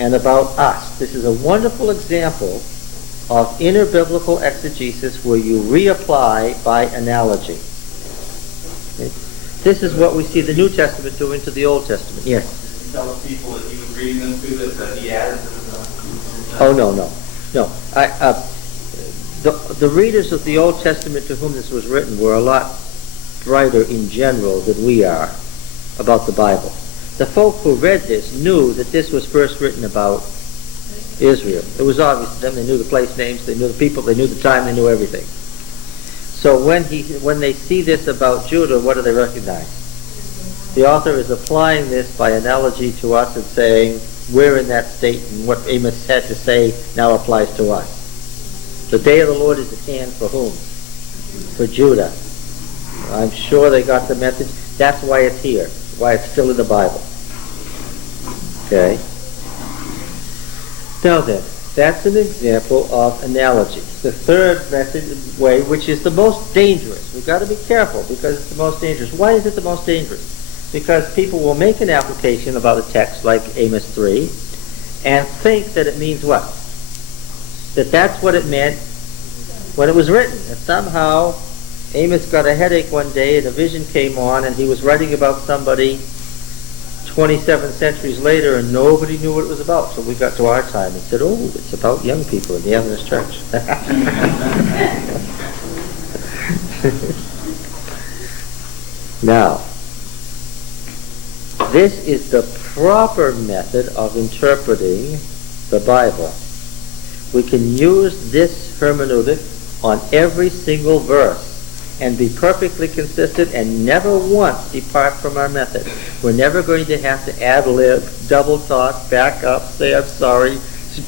and about us. This is a wonderful example of inter-biblical exegesis where you reapply by analogy. Okay? This is what we see the New Testament doing to the Old Testament. Yes? Tell the people that he was reading them to that he added to the... Oh, no. The readers of the Old Testament to whom this was written were a lot brighter in general than we are about the Bible. The folk who read this knew that this was first written about Israel. It was obvious to them. They knew the place names, they knew the people, they knew the time, they knew everything. So when they see this about Judah, what do they recognize? The author is applying this by analogy to us and saying, we're in that state, and what Amos had to say now applies to us. The day of the Lord is at hand for whom? For Judah. I'm sure they got the message. That's why it's here, why it's still in the Bible. Okay? Now then, that's an example of analogy. The third way, which is the most dangerous. We've got to be careful because it's the most dangerous. Why is it the most dangerous? Because people will make an application about a text like Amos 3 and think that it means what? That that's what it meant when it was written. And somehow Amos got a headache one day and a vision came on and he was writing about somebody 27 centuries later, and nobody knew what it was about. So we got to our time and said, oh, it's about young people in the Adventist church. Now, this is the proper method of interpreting the Bible. We can use this hermeneutic on every single verse and be perfectly consistent and never once depart from our method. We're never going to have to ad-lib, double talk, back up, say I'm sorry,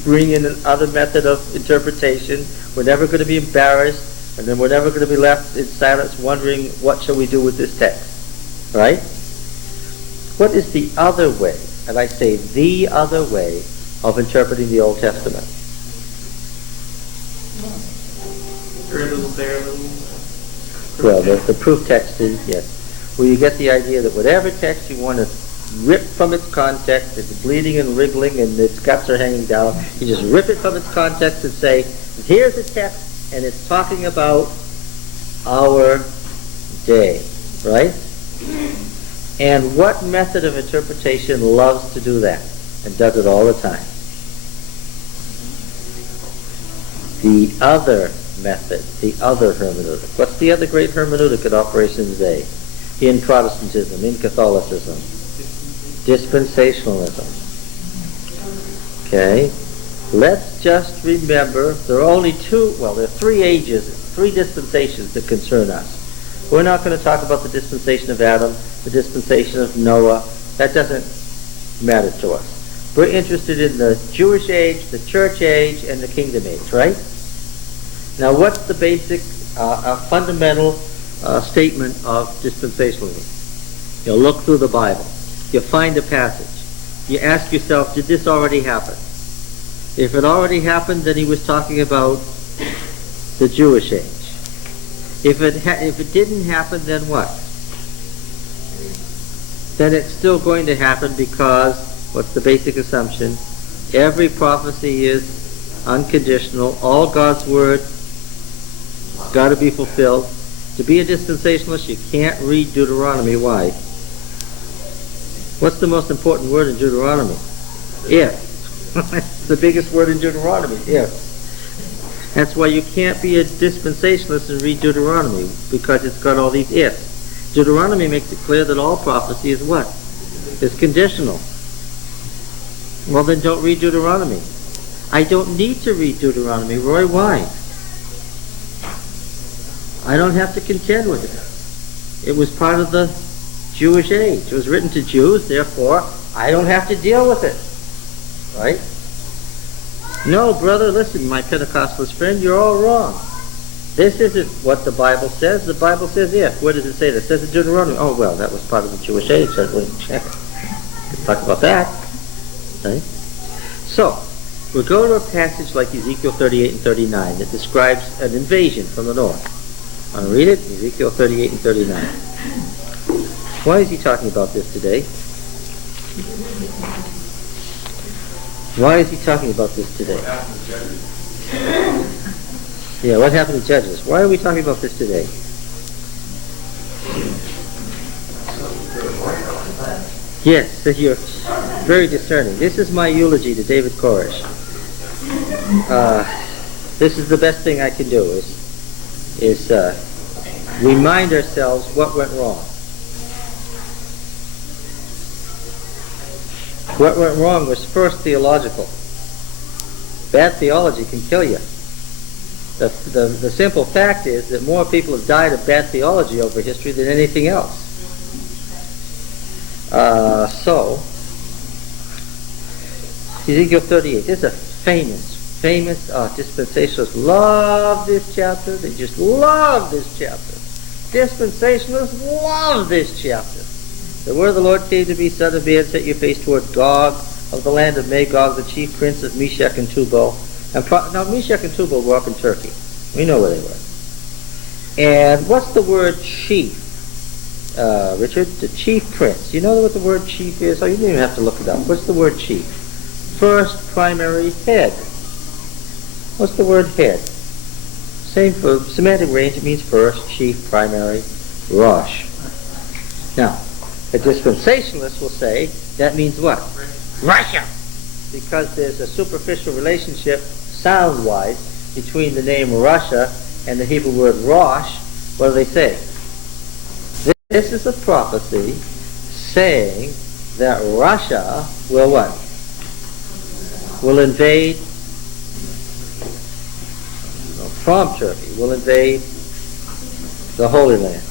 bring in another method of interpretation. We're never going to be embarrassed, and then we're never going to be left in silence wondering what shall we do with this text. Right? What is the other way, and I say the other way, of interpreting the Old Testament? Here a little, there a little. Well, the proof text is, yes. Well, you get the idea that whatever text you want to rip from its context, it's bleeding and wriggling and its guts are hanging down, you just rip it from its context and say, here's a text and it's talking about our day, right? And what method of interpretation loves to do that and does it all the time? The other method, the other hermeneutic. What's the other great hermeneutic at operation today? In Protestantism, in Catholicism? Dispensationalism. Okay? Let's just remember, there are only there are 3 ages, 3 dispensations that concern us. We're not going to talk about the dispensation of Adam, the dispensation of Noah. That doesn't matter to us. We're interested in the Jewish age, the church age, and the kingdom age, right? Now, what's the basic, fundamental statement of dispensationalism? You look through the Bible. You find a passage. You ask yourself, did this already happen? If it already happened, then he was talking about the Jewish age. If it didn't happen, then what? Then it's still going to happen because, what's the basic assumption? Every prophecy is unconditional. All God's word got to be fulfilled. To be a dispensationalist, you can't read Deuteronomy. Why? What's the most important word in Deuteronomy? If. It's the biggest word in Deuteronomy, if. That's why you can't be a dispensationalist and read Deuteronomy, because it's got all these ifs. Deuteronomy makes it clear that all prophecy is what? Is conditional. Well, then don't read Deuteronomy. I don't need to read Deuteronomy, Roy. Why? I don't have to contend with it. It was part of the Jewish age. It was written to Jews, therefore I don't have to deal with it. Right? No, brother, listen, my Pentecostalist friend, you're all wrong. This isn't what the Bible says. The Bible says if. Where does it say that? It says in Deuteronomy. Oh, well, that was part of the Jewish age. Let's talk about that. Right? So, we'll go to a passage like Ezekiel 38 and 39 that describes an invasion from the north. Want to read it? Ezekiel 38 and 39. Why is he talking about this today? Why is he talking about this today? Yeah, what happened to Judges? Why are we talking about this today? Yes, so you're very discerning. This is my eulogy to David Koresh. This is the best thing I can do, is remind ourselves what went wrong. What went wrong was first theological. Bad theology can kill you. The simple fact is that more people have died of bad theology over history than anything else. So, Ezekiel 38. This is a famous dispensationalists love this chapter. They just love this chapter. Dispensationalists love this chapter. The word of the Lord came to me, Son of man, set your face toward Gog of the land of Magog, the chief prince of Meshech and Tubal. Now, Meshech and Tubal were up in Turkey. We know where they were. And what's the word chief, Richard? The chief prince. You know what the word chief is? Oh, you didn't even have to look it up. What's the word chief? First primary head. What's the word head? Same for semantic range. It means first, chief, primary, Rosh. Now, A dispensationalist will say that means what? Russia! Because there's a superficial relationship, sound-wise, between the name Russia and the Hebrew word Rosh. What do they say? This is a prophecy saying that Russia will what? Will invade from Turkey, will invade the Holy Land.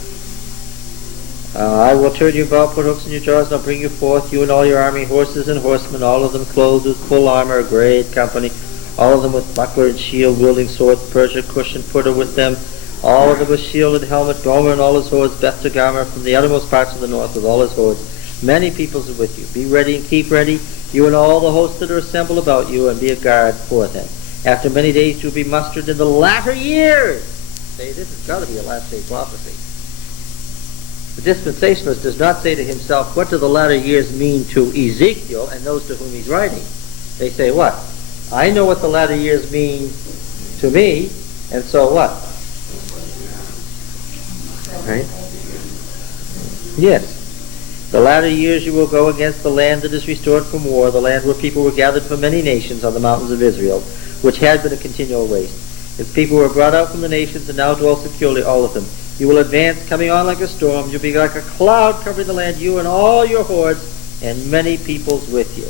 I will turn you about, put hooks in your jaws, and I'll bring you forth, you and all your army, horses and horsemen, all of them clothed with full armor, a great company, all of them with buckler and shield, wielding swords, Persia, Cush, and Putah with them, all of them with shield and helmet, Gomer and all his hordes, Beth Togarmah from the uttermost parts of the north with all his hordes. Many peoples are with you. Be ready and keep ready, you and all the hosts that are assembled about you, and be a guard for them. After many days you'll be mustered in the latter years. Say, this has got to be a last day prophecy. The dispensationalist does not say to himself, what do the latter years mean to Ezekiel and those to whom he's writing? They say, what? I know what the latter years mean to me, and so what? Right? Yes. The latter years you will go against the land that is restored from war, the land where people were gathered from many nations on the mountains of Israel, which had been a continual waste. Its people were brought out from the nations and now dwell securely, all of them. You will advance, coming on like a storm. You'll be like a cloud covering the land, you and all your hordes, and many peoples with you.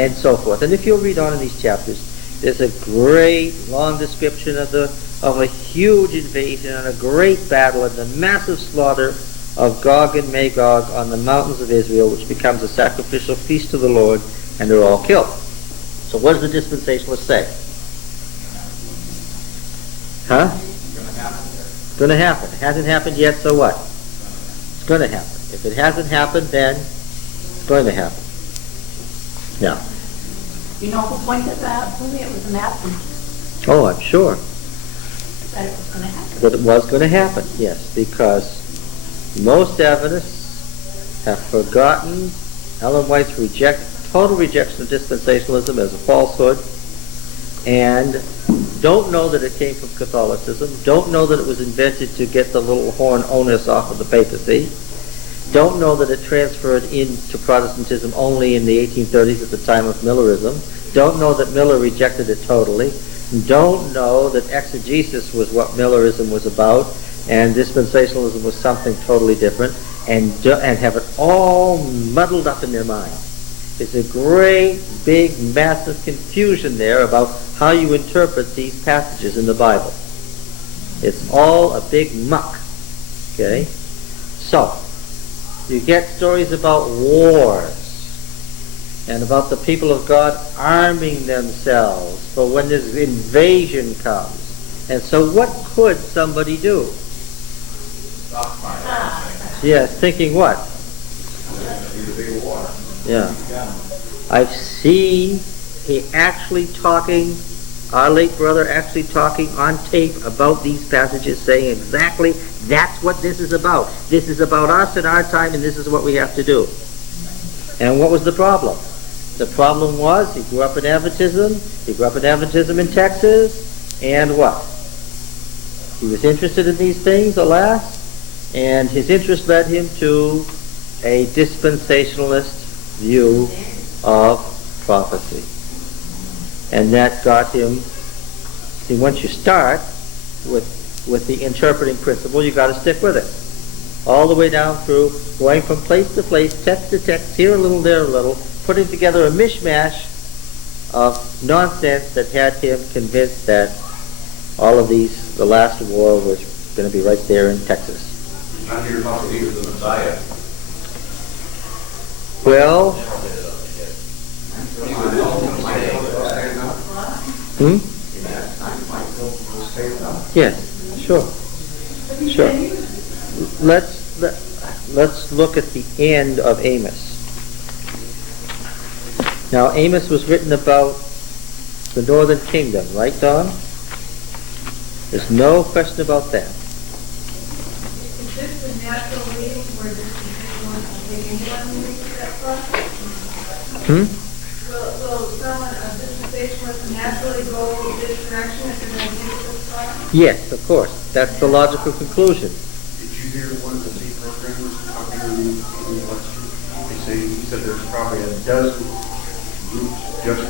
And so forth. And if you'll read on in these chapters, there's a great long description of a huge invasion and a great battle and the massive slaughter of Gog and Magog on the mountains of Israel, which becomes a sacrificial feast to the Lord, and they're all killed. So what does the dispensationalist say? Huh? It's going to happen. It hasn't happened yet, so what? It's going to happen. If it hasn't happened, then it's going to happen. Now. You know who pointed that out to me? It was Matthew. Oh, I'm sure. That it was going to happen. That it was going to happen, yes, because most Adventists have forgotten Ellen White's total rejection of dispensationalism as a falsehood, and don't know that it came from Catholicism, don't know that it was invented to get the little horn onus off of the papacy, don't know that it transferred into Protestantism only in the 1830s at the time of Millerism, don't know that Miller rejected it totally, don't know that exegesis was what Millerism was about, and dispensationalism was something totally different, and have it all muddled up in their mind. There's a great, big, massive confusion there about how you interpret these passages in the Bible. It's all a big muck. Okay? So, you get stories about wars and about the people of God arming themselves for when this invasion comes. And so what could somebody do? Yes, thinking what? Yeah. I've seen our late brother actually talking on tape about these passages, saying exactly that's what this is about. This is about us in our time, and this is what we have to do. And what was the problem? The problem was he grew up in Adventism. He grew up in Adventism in Texas, and what? He was interested in these things, alas, and his interest led him to a dispensationalist view of prophecy. And that got him, see, once you start with the interpreting principle, you've got to stick with it. All the way down through, going from place to place, text to text, here a little, there a little, putting together a mishmash of nonsense that had him convinced that all of these, the last war was going to be right there in Texas. Not here about the leaders of the Messiah. Well, yes, sure. Let's look at the end of Amos. Now, Amos was written about the northern kingdom, right, Don? There's no question about that. Is this the natural reading where this is anyone reads that far? Will someone, a dispensationalist, naturally go this direction if they're going to read this far? Yes, of course. That's the logical conclusion. Did you you hear one of the Z programmers talking on the election? He said there's probably a dozen groups just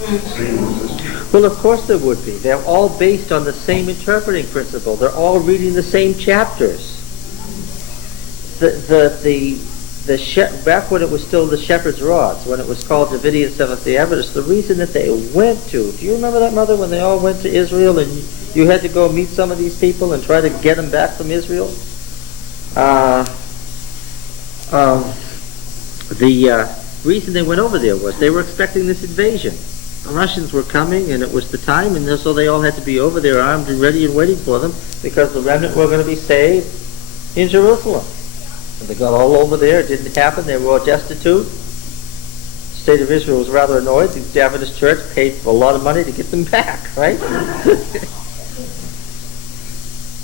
the same as this. Well, of course there would be. They're all based on the same interpreting principle. They're all reading the same chapters. Back when it was still the Shepherd's Rods, when it was called Davidian Seventh-day Adventists, the reason that they went to, do you remember that, Mother, when they all went to Israel and you had to go meet some of these people and try to get them back from Israel? The reason they went over there was they were expecting this invasion. The Russians were coming, and it was the time, and so they all had to be over there armed and ready and waiting for them, because the remnant were going to be saved in Jerusalem. And they got all over there. It didn't happen. They were all destitute. The state of Israel was rather annoyed. The Adventist church paid a lot of money to get them back, right?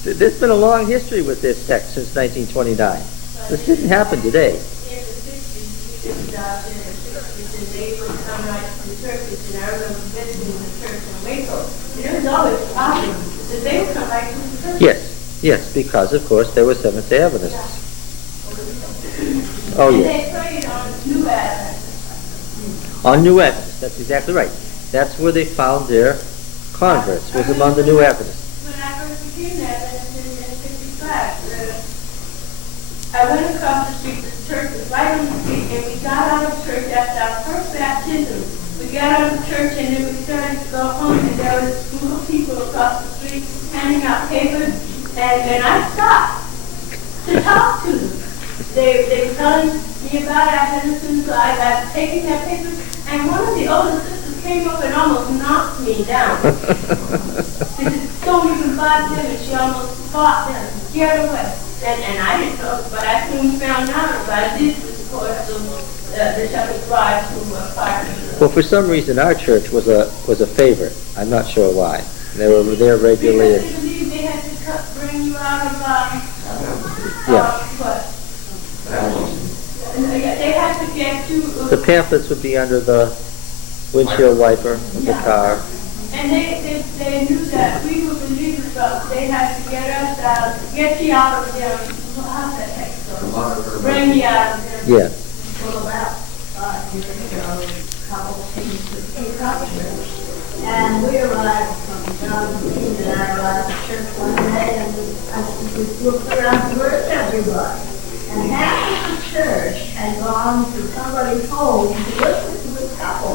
There's been a long history with this text since 1929. This didn't happen today. In the 60s, we did out in the 60s, and they would come right from churches, and I remember visiting the church in Waco. And there was always problems, because they would come right from the church. Yes, because, of course, they were Seventh-day Adventists. Oh, And yes. they prayed on New Advent. On New Adventists, that's exactly right. That's where they found their converts, was among the New Adventists. When I first became Adventist in 65, I went across the street to the church, was right on the street, and we got out of church after our first baptism. We got out of church, and then we started to go home, and there was a group of people across the street handing out papers, and I stopped to talk to them. They were telling me about Adventism, so I got taking their papers, and one of the older sisters came up and almost knocked me down. She said, don't even bother them, and she almost fought them, get away. And I didn't know, but I soon found out about it. This was, of course, the Shepherd's Wives who were part of the... Well, for some reason, our church was a favorite. I'm not sure why. They were there regularly. Because they believed they had to bring you out of, what? They had to get you... The pamphlets would be under the windshield wiper of the car. And they knew that we were believers, but they had to get us out, get you out of there. Well, how's that heck so? Bring you out of there. Yeah. Well, about 5 years ago, a couple of things came up here. And we arrived from John Dean and I arrived at church one day, and we looked around and where's everybody? And half of the church had gone to somebody's home to listen to a couple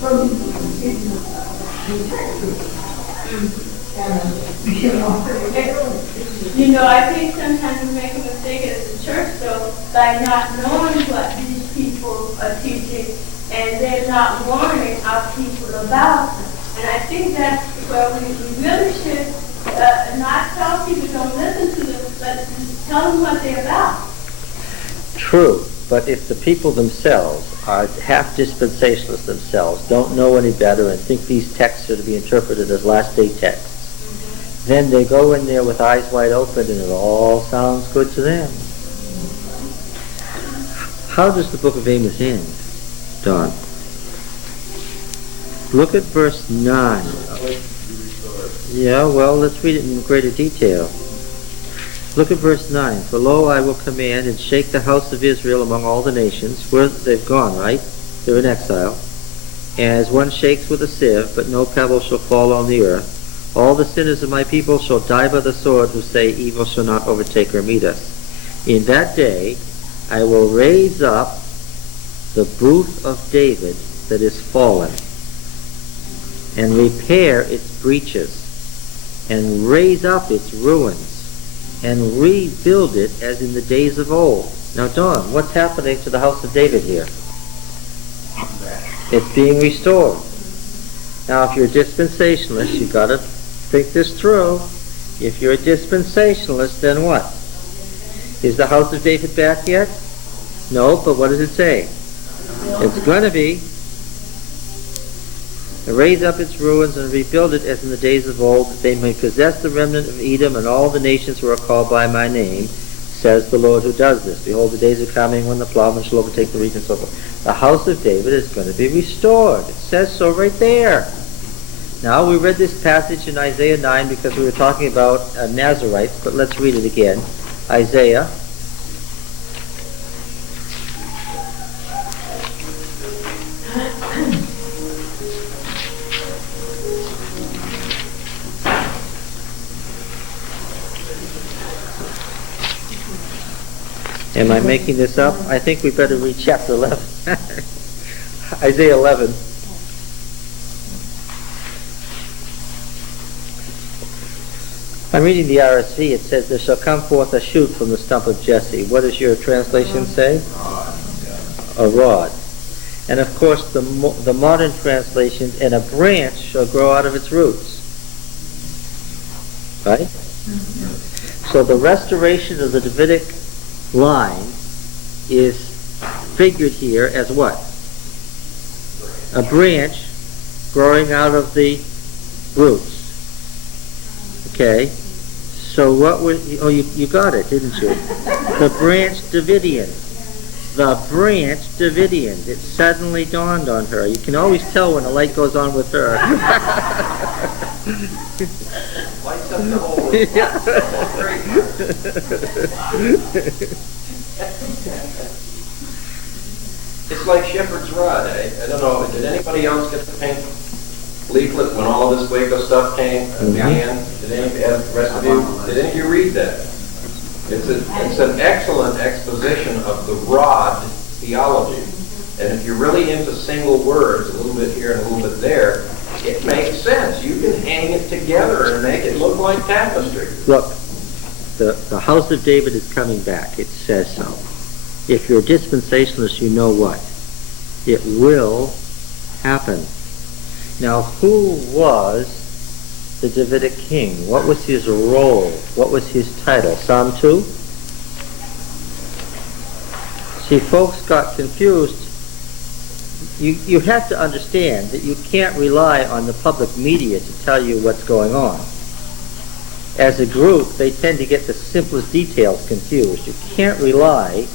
from You know, I think sometimes we make a mistake as a church, though, by not knowing what these people are teaching, and they're not warning our people about them. And I think that's where we really should not tell people don't listen to them, but tell them what they're about. True, but if the people themselves are half dispensationalists themselves, don't know any better, and think these texts are to be interpreted as last-day texts, then they go in there with eyes wide open, and it all sounds good to them. How does the book of Amos end, Don? Look at verse 9. Yeah, well, let's read it in greater detail. Look at verse 9. For lo, I will command and shake the house of Israel among all the nations. Where they've gone, right? They're in exile. As one shakes with a sieve, but no pebble shall fall on the earth. All the sinners of my people shall die by the sword, who say, evil shall not overtake or meet us. In that day I will raise up the booth of David that is fallen, and repair its breaches, and raise up its ruins, and rebuild it as in the days of old. Now, Don, what's happening to the house of David here? It's being restored. Now, if you're a dispensationalist, you've got to think this through. If you're a dispensationalist, then what? Is the house of David back yet? No, but what does it say? It's going to be. Raise up its ruins and rebuild it as in the days of old, that they may possess the remnant of Edom and all the nations who are called by my name, says the Lord who does this. Behold, the days are coming when the plowman shall overtake the wheat and so forth. The house of David is going to be restored. It says so right there. Now, we read this passage in Isaiah 9 because we were talking about Nazarites, but let's read it again. Isaiah. Am I making this up? I think we better read chapter 11. Isaiah 11. I'm reading the RSV. It says, there shall come forth a shoot from the stump of Jesse. What does your translation say? A rod. And of course, the modern translations, and a branch shall grow out of its roots. Right? So the restoration of the Davidic line is figured here as what? A branch growing out of the roots. Okay, so what was, oh, you got it, didn't you? The branch Davidian. The branch Davidian. It suddenly dawned on her. You can always tell when a light goes on with her. Lights up the whole It's like Shepherd's Rod, eh? I don't know, did anybody else get the pink leaflet when all of this Waco stuff came at the end? Did any, the rest of you, did any of you read that? It's an excellent exposition of the rod theology. And if you're really into single words, a little bit here and a little bit there, it makes sense. You can hang it together and make it look like tapestry. Look, the house of David is coming back. It says so. If you're a dispensationalist, you know what? It will happen. Now, who was the Davidic king? What was his role? What was his title? Psalm 2? See, folks got confused. You have to understand that you can't rely on the public media to tell you what's going on. As a group, they tend to get the simplest details confused. You can't rely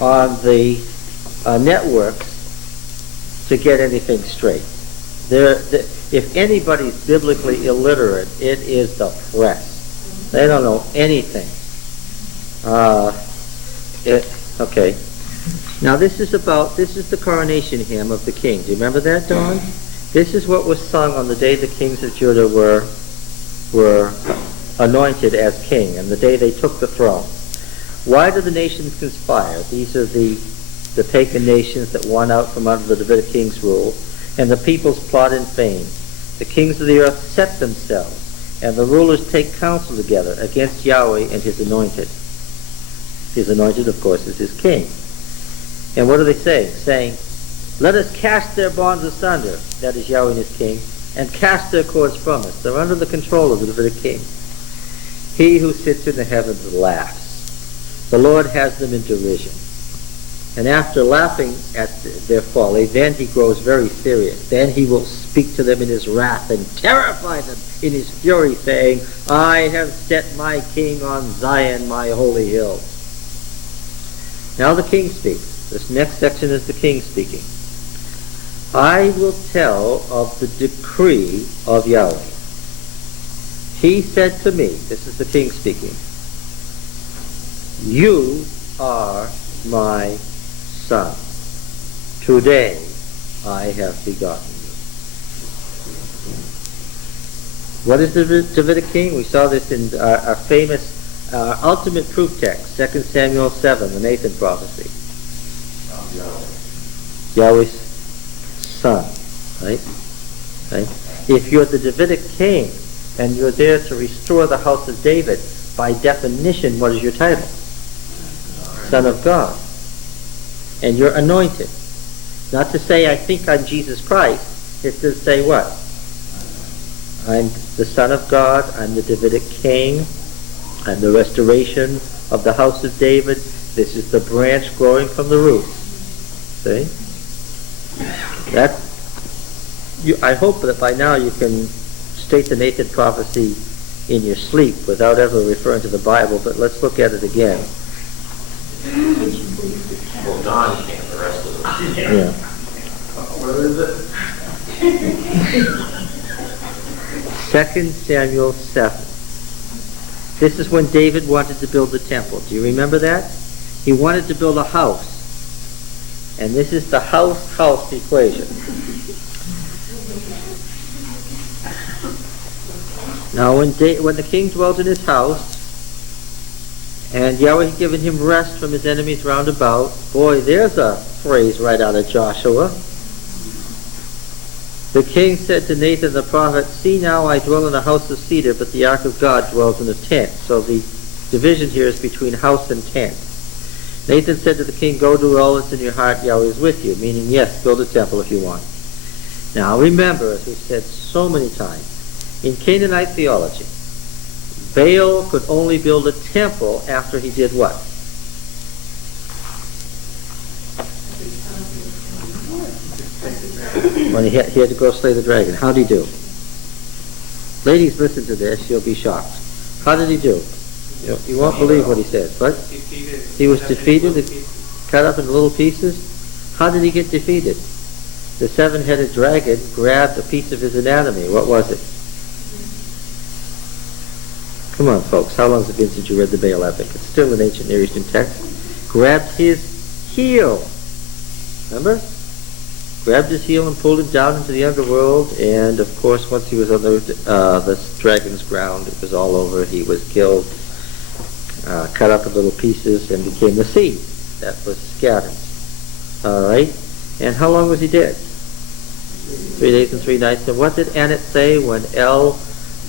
on the networks to get anything straight. If anybody's biblically illiterate, it is the press. They don't know anything. Okay. Now this is the coronation hymn of the king. Do you remember that, Don? This is what was sung on the day the kings of Judah were anointed as king, and the day they took the throne. Why do the nations conspire? These are the pagan nations that won out from under the Davidic king's rule, and the peoples plot and feign. The kings of the earth set themselves, and the rulers take counsel together against Yahweh and his anointed. His anointed, of course, is his king. And what are they saying? Saying, let us cast their bonds asunder, that is Yahweh and his king, and cast their cords from us. They're under the control of the Davidic king. He who sits in the heavens laughs. The Lord has them in derision. And after laughing at their folly, then he grows very serious. Then he will speak to them in his wrath and terrify them in his fury, saying, I have set my king on Zion, my holy hill. Now the king speaks. This next section is the king speaking. I will tell of the decree of Yahweh. He said to me, this is the king speaking, you are my son. Today I have begotten you. What is the Davidic king? We saw this in our famous, ultimate proof text, 2 Samuel 7, the Nathan prophecy. Yahweh's son, right? If you're the Davidic king and you're there to restore the house of David, by definition, what is your title? Son of God. And you're anointed. Not to say I think I'm Jesus Christ, it's to say what? I'm the Son of God, I'm the Davidic king, I'm the restoration of the house of David, this is the branch growing from the roots. See? I hope that by now you can state the Nathan prophecy in your sleep without ever referring to the Bible, but let's look at it again. Well, Don can't, the rest of them. Yeah. Where is it? 2 Samuel 7. This is when David wanted to build the temple. Do you remember that? He wanted to build a house. And this is the house equation. Now when the king dwelt in his house, and Yahweh had given him rest from his enemies round about, boy, there's a phrase right out of Joshua. The king said to Nathan the prophet, "See now, I dwell in a house of cedar, but the ark of God dwells in a tent." So the division here is between house and tent. Nathan said to the king, "Go do all that's in your heart, Yahweh is with you," meaning, yes, build a temple if you want. Now remember, as we've said so many times, in Canaanite theology, Baal could only build a temple after he did what? When he had to go slay the dragon. How did he do? Ladies, listen to this. You'll be shocked. How did he do? You won't believe what he said. But he was defeated, cut up into little pieces. How did he get defeated? The seven-headed dragon grabbed a piece of his anatomy. What was it? Come on, folks. How long has it been since you read the Baal epic? It's still an ancient Near Eastern text. Grabbed his heel. Remember? Grabbed his heel and pulled him down into the underworld, and of course once he was on the dragon's ground, it was all over. He was killed, cut up in little pieces, and became the seed that was scattered. Alright? And how long was he dead? 3 days and 3 nights. And what did Annette say when El,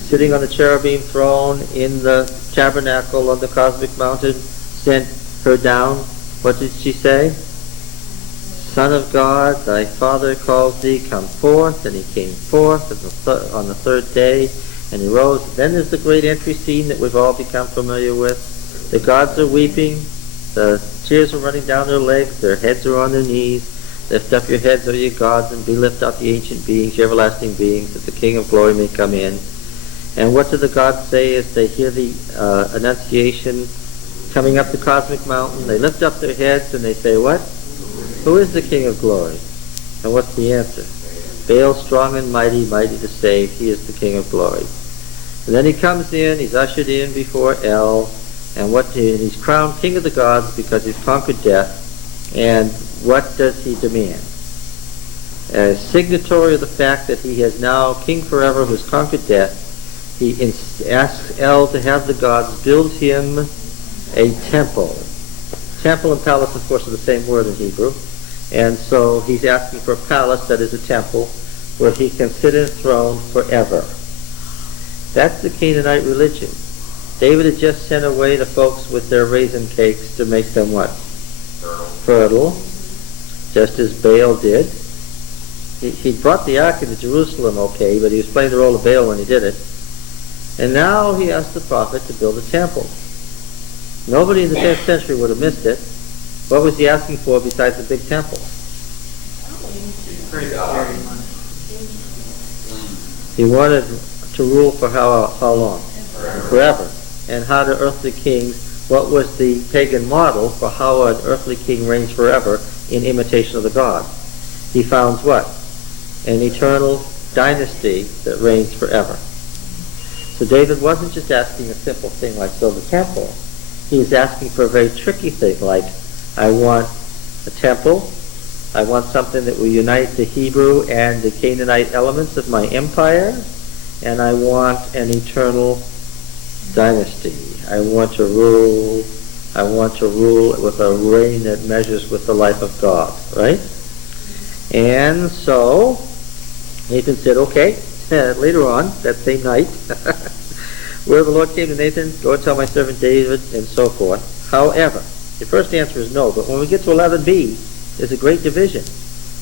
sitting on the cherubim throne in the tabernacle on the cosmic mountain, sent her down? What did she say? "Son of God, thy Father calls thee, come forth." And he came forth on the third day, and he rose. Then there's the great entry scene that we've all become familiar with. The gods are weeping, the tears are running down their legs, their heads are on their knees. "Lift up your heads, O ye gods, and be lift up the ancient beings, your everlasting beings, that the King of glory may come in." And what do the gods say as they hear the annunciation coming up the cosmic mountain? They lift up their heads and they say what? Who is the King of glory? And what's the answer? Baal, strong and mighty, mighty to save. He is the King of glory. And then he comes in, he's ushered in before El, and he's crowned King of the gods because he's conquered death. And what does he demand? As signatory of the fact that he is now King forever who's conquered death, he asks El to have the gods build him a temple. Temple and palace, of course, are the same word in Hebrew. And so he's asking for a palace that is a temple where he can sit enthroned forever. That's the Canaanite religion. David had just sent away the folks with their raisin cakes to make them what? Fertile. Just as Baal did. He brought the ark into Jerusalem okay, but he was playing the role of Baal when he did it. And now he asked the prophet to build a temple. Nobody in the 10th century would have missed it. What was he asking for besides the big temple? He wanted to rule for how long? Forever. And how do earthly kings, what was the pagan model for how an earthly king reigns forever in imitation of the God? He found what? An eternal dynasty that reigns forever. So David wasn't just asking a simple thing like build a temple. He was asking for a very tricky thing like, I want a temple, I want something that will unite the Hebrew and the Canaanite elements of my empire, and I want an eternal dynasty. I want to rule with a reign that measures with the life of God, right? And so Nathan said, okay. Later on, that same night, where the Lord came to Nathan, go and tell my servant David, and so forth. However, the first answer is no, but when we get to 11b, there's a great division.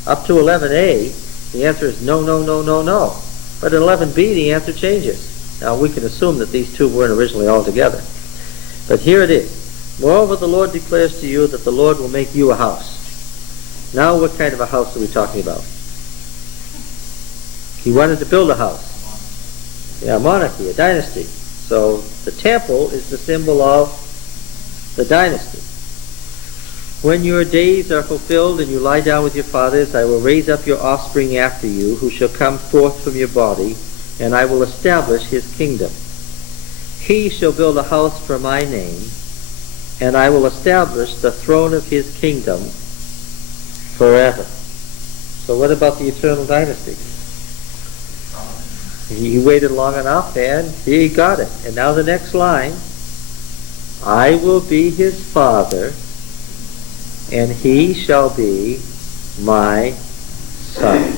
Up to 11a, the answer is no, no, no, no, no. But in 11b, the answer changes. Now, we can assume that these two weren't originally all together. But here it is. Moreover, the Lord declares to you that the Lord will make you a house. Now, what kind of a house are we talking about? He wanted to build a house. Yeah, a monarchy, a dynasty. So the temple is the symbol of the dynasty. When your days are fulfilled and you lie down with your fathers, I will raise up your offspring after you, who shall come forth from your body, and I will establish his kingdom. He shall build a house for my name, and I will establish the throne of his kingdom forever. So what about the eternal dynasty? He waited long enough, and he got it. And now the next line, I will be his father, and he shall be my son.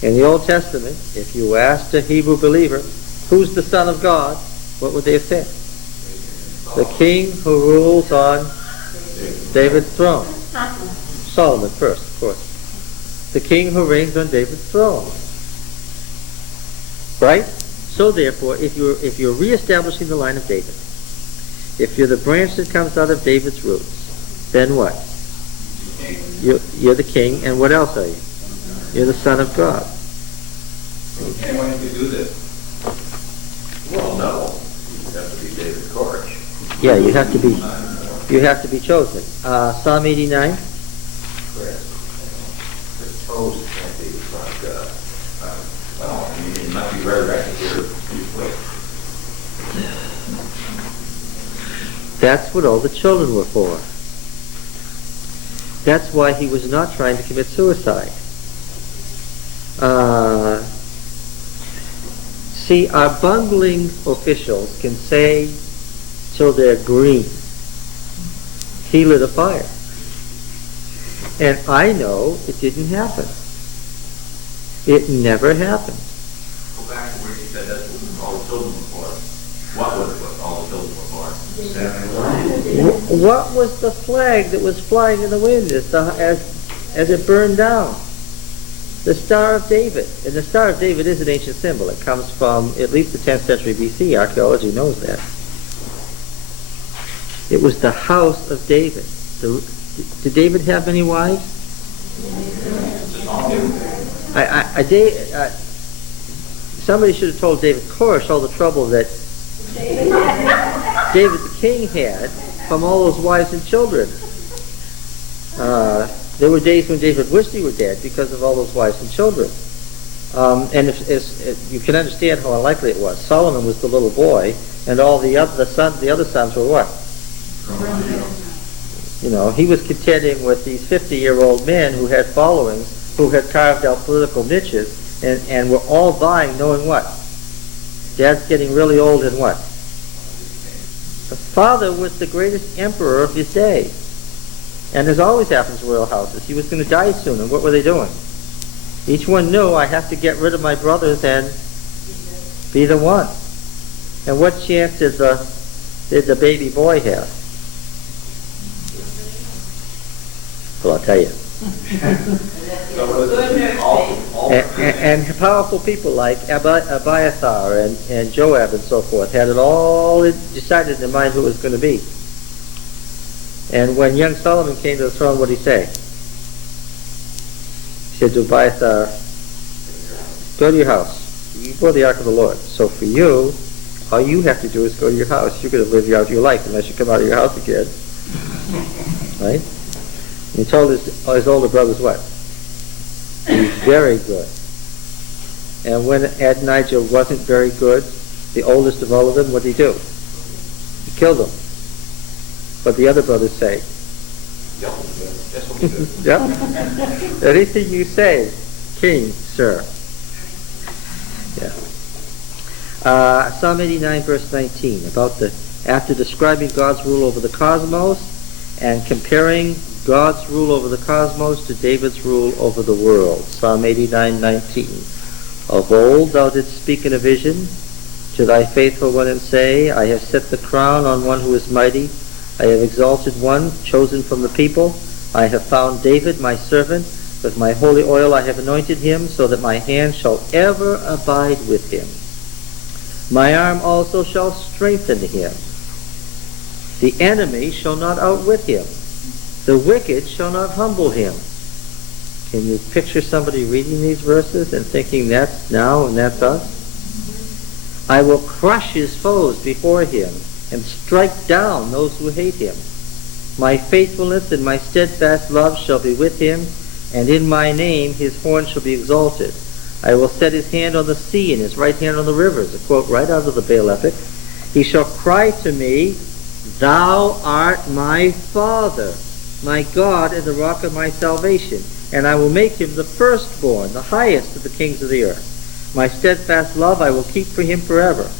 In the Old Testament, if you asked a Hebrew believer, who's the Son of God, what would they have said? The king who rules on David's throne. Solomon first, of course. The king who reigns on David's throne. Right? So therefore, if you're reestablishing the line of David, if you're the branch that comes out of David's roots, then what? You're the king, and what else are you? You're the Son of God. Anyone who could do this? Well, no. You have to be David Koresh. Yeah, you have to be chosen. Psalm 89. Chris. The toes can't be the Son of God. Well, I mean, it must be resurrected here pretty quick. That's what all the children were for. That's why he was not trying to commit suicide. See, our bungling officials can say till they're green, he lit a fire. And I know it didn't happen. It never happened. Go back to where you said that's what all the children were for. What was it what all the children were for? What was the flag that was flying in the wind as it burned down? The Star of David. And the Star of David is an ancient symbol. It comes from at least the 10th century BC. Archaeology knows that. It was the house of David. Did David have many wives? Somebody should have told David Koresh all the trouble that David the king had from all those wives and children. There were days when David wished he were dead because of all those wives and children. And if you can understand how unlikely it was. Solomon was the little boy, and all the other sons were what? You know, he was contending with these 50-year-old men who had followings, who had carved out political niches, and were all vying, knowing what? Dad's getting really old, and what? The father was the greatest emperor of his day. And as always happens in royal houses, he was going to die soon, and what were they doing? Each one knew, I have to get rid of my brothers and be the one. And what chance did the baby boy have? Well, I'll tell you. And powerful people like Abiathar and Joab and so forth had it all decided in their mind who it was going to be. And when young Solomon came to the throne, what did he say? He said to Abiathar, go to your house. You bore the ark of the Lord. So for you, all you have to do is go to your house. You're going to live out your life unless you come out of your house again. Right? And he told his older brothers what? Be very good. And when Adonijah wasn't very good, the oldest of all of them, what did he do? He killed him. But the other brothers say, yeah. Anything you say, king, sir. Yeah. Psalm 89, verse 19, after describing God's rule over the cosmos and comparing God's rule over the cosmos to David's rule over the world. Psalm 89:19. Of old thou didst speak in a vision to thy faithful one and say, I have set the crown on one who is mighty. I have exalted one chosen from the people. I have found David my servant. With my holy oil I have anointed him, so that my hand shall ever abide with him. My arm also shall strengthen him. The enemy shall not outwit him. The wicked shall not humble him. Can you picture somebody reading these verses and thinking that's now and that's us? I will crush his foes before him and strike down those who hate him. My faithfulness and my steadfast love shall be with him, and in my name his horn shall be exalted. I will set his hand on the sea and his right hand on the rivers. A quote right out of the Baal epic. He shall cry to me, Thou art my Father, my God, and the rock of my salvation. And I will make him the firstborn, the highest of the kings of the earth. My steadfast love I will keep for him forever.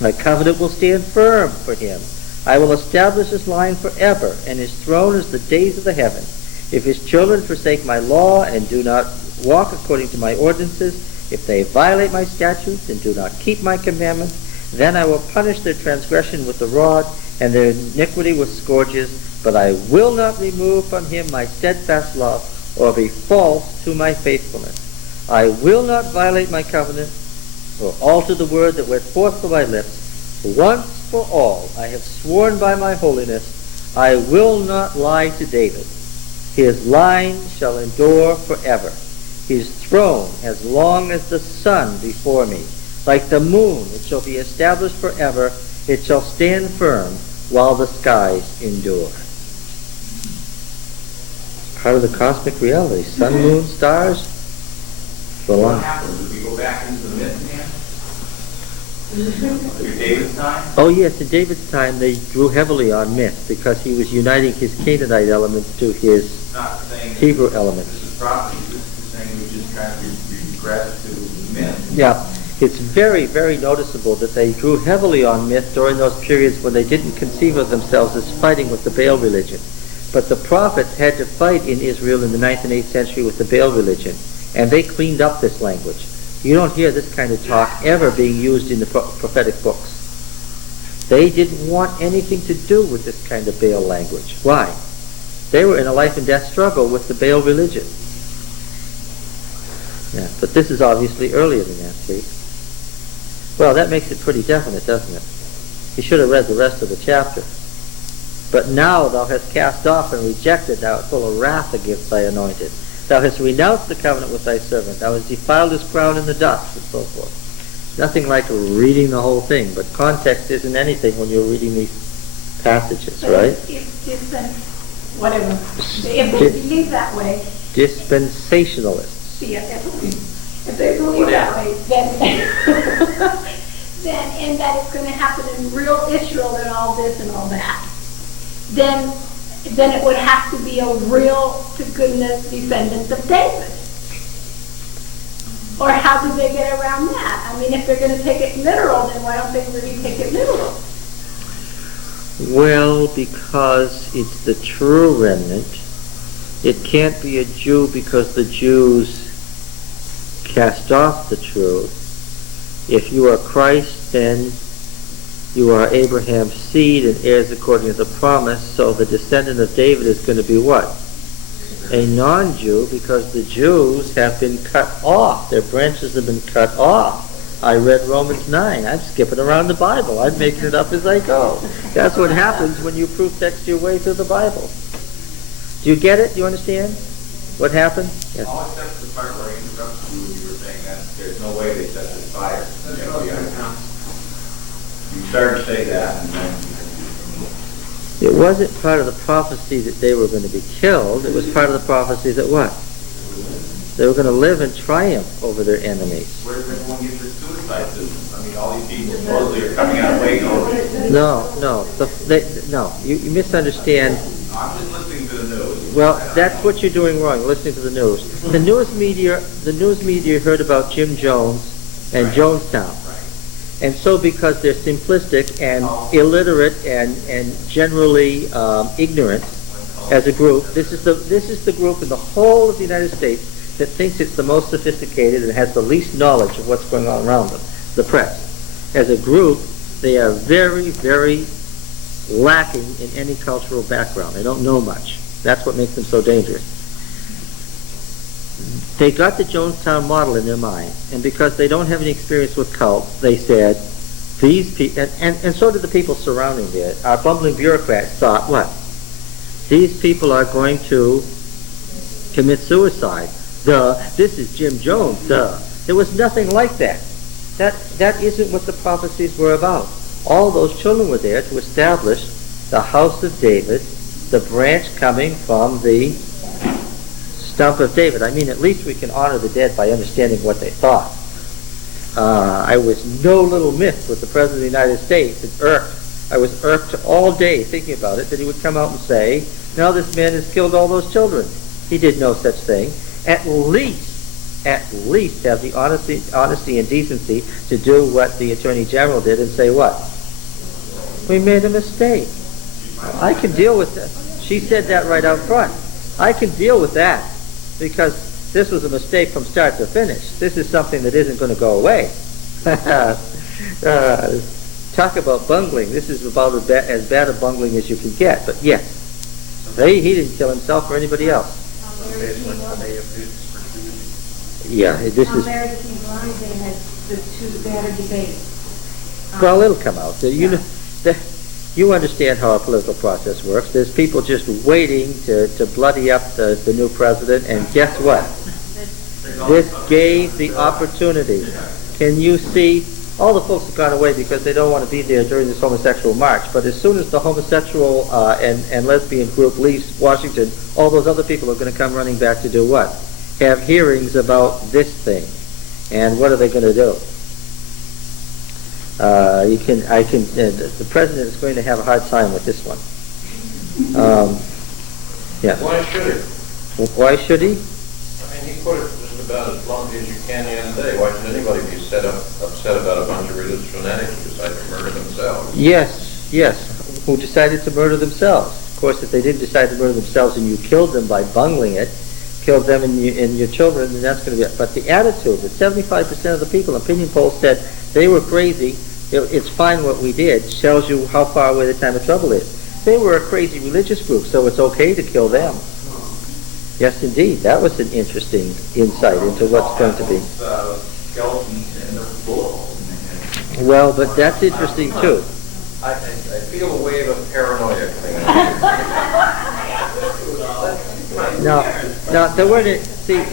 My covenant will stand firm for him. I will establish his line forever, and his throne is the days of the heaven. If his children forsake my law and do not walk according to my ordinances, if they violate my statutes and do not keep my commandments, then I will punish their transgression with the rod and their iniquity with scourges, but I will not remove from him my steadfast love or be false to my faithfulness. I will not violate my covenant or alter the word that went forth from my lips. Once for all I have sworn by my holiness, I will not lie to David. His line shall endure forever. His throne as long as the sun before me. Like the moon, it shall be established forever. It shall stand firm while the skies endure. Part of the cosmic reality. Sun, moon, stars. What happens if we go back into the myth again? Through David's time? Oh yes, in David's time they drew heavily on myth because he was uniting his Canaanite elements to his Not saying that Hebrew elements. this is prophecy. This is saying we just kind of regress to myth. Yeah, it's very, very noticeable that they drew heavily on myth during those periods when they didn't conceive of themselves as fighting with the Baal religion. But the prophets had to fight in Israel in the 9th and 8th century with the Baal religion, and they cleaned up this language. You don't hear this kind of talk ever being used in the prophetic books. They didn't want anything to do with this kind of Baal language. Why? They were in a life and death struggle with the Baal religion. Yeah, but this is obviously earlier than that, see? Well, that makes it pretty definite, doesn't it? You should have read the rest of the chapter. But now thou hast cast off and rejected, thou art full of wrath against thy anointed. Thou hast renounced the covenant with thy servant. Thou hast defiled his crown in the dust, and so forth. Nothing like reading the whole thing, but context isn't anything when you're reading these passages, But right? It's whatever. If they believe that way, Dispensationalists. if they believe that way, then and that it's going to happen in real Israel and all this and all that, then it would have to be a real, to goodness, descendant of David. Or how do they get around that? I mean, if they're going to take it literal, then why don't they really take it literal? Well, because it's the true remnant. It can't be a Jew because the Jews cast off the truth. If you are Christ, then you are Abraham's seed and heirs according to the promise, so the descendant of David is going to be what? A non-Jew, because the Jews have been cut off. Their branches have been cut off. I read Romans 9. I'm skipping around the Bible. I'm making it up as I go. That's what happens when you proof text your way through the Bible. Do you get it? Do you understand what happened? Yes. All except the part where I interrupted you when you were saying that there's no way they set this fire. You started to say that, and then It wasn't part of the prophecy that they were going to be killed. It was part of the prophecy that what? They were going to live in triumph over their enemies. where does everyone get their suicide systems? I mean, all these people supposedly are coming out of Waco. No. You misunderstand. I'm just listening to the news. Well, that's what you're doing wrong, listening to the news. The news media heard about Jim Jones and Jonestown. And so because they're simplistic and illiterate and generally ignorant as a group, this is the group in the whole of the United States that thinks it's the most sophisticated and has the least knowledge of what's going on around them, the press. As a group, they are very, very lacking in any cultural background. They don't know much. That's what makes them so dangerous. They got the Jonestown model in their mind, and because they don't have any experience with cults, they said, these people, and so did the people surrounding it, our bumbling bureaucrats thought, what? These people are going to commit suicide. Duh. This is Jim Jones. Duh. There was nothing like that. That isn't what the prophecies were about. All those children were there to establish the house of David, the branch coming from the stump of David. I mean, at least we can honor the dead by understanding what they thought. I was no little miss with the President of the United States. It irked. I was irked all day thinking about it, that he would come out and say, no, this man has killed all those children. He did no such thing. At least have the honesty and decency to do what the Attorney General did and say what? We made a mistake. I can deal with that. She said that right out front. I can deal with that because this was a mistake from start to finish. This is something that isn't going to go away. Talk about bungling. This is about as bad a bungling as you can get. But yes, he didn't kill himself or anybody else. Yeah, this is. Mary King Barney, they had the two better debates. Well, it'll come out. You understand how a political process works. There's people just waiting to bloody up the new president, and guess what? This gave the opportunity. Can you see? All the folks have gone away because they don't want to be there during this homosexual march. But as soon as the homosexual and lesbian group leaves Washington, all those other people are going to come running back to do what? Have hearings about this thing. And what are they going to do? The president is going to have a hard time with this one. Yeah. Why should he? Why should he? I mean, he put it just about as bluntly as you can the other day. Why should anybody be upset about a bunch of religious fanatics who decide to murder themselves? Yes, who decided to murder themselves. Of course, if they didn't decide to murder themselves and you killed them by bungling it, killed them and your children, then that's going to be... But the attitude, that 75% of the people, opinion polls said they were crazy, it's fine what we did, shows you how far away the time of trouble is. They were a crazy religious group, so it's okay to kill them. Yes, indeed. That was an interesting insight into what's going to be. Well, but that's interesting, too. I feel a wave of paranoia coming on. Now, there weren't any, see,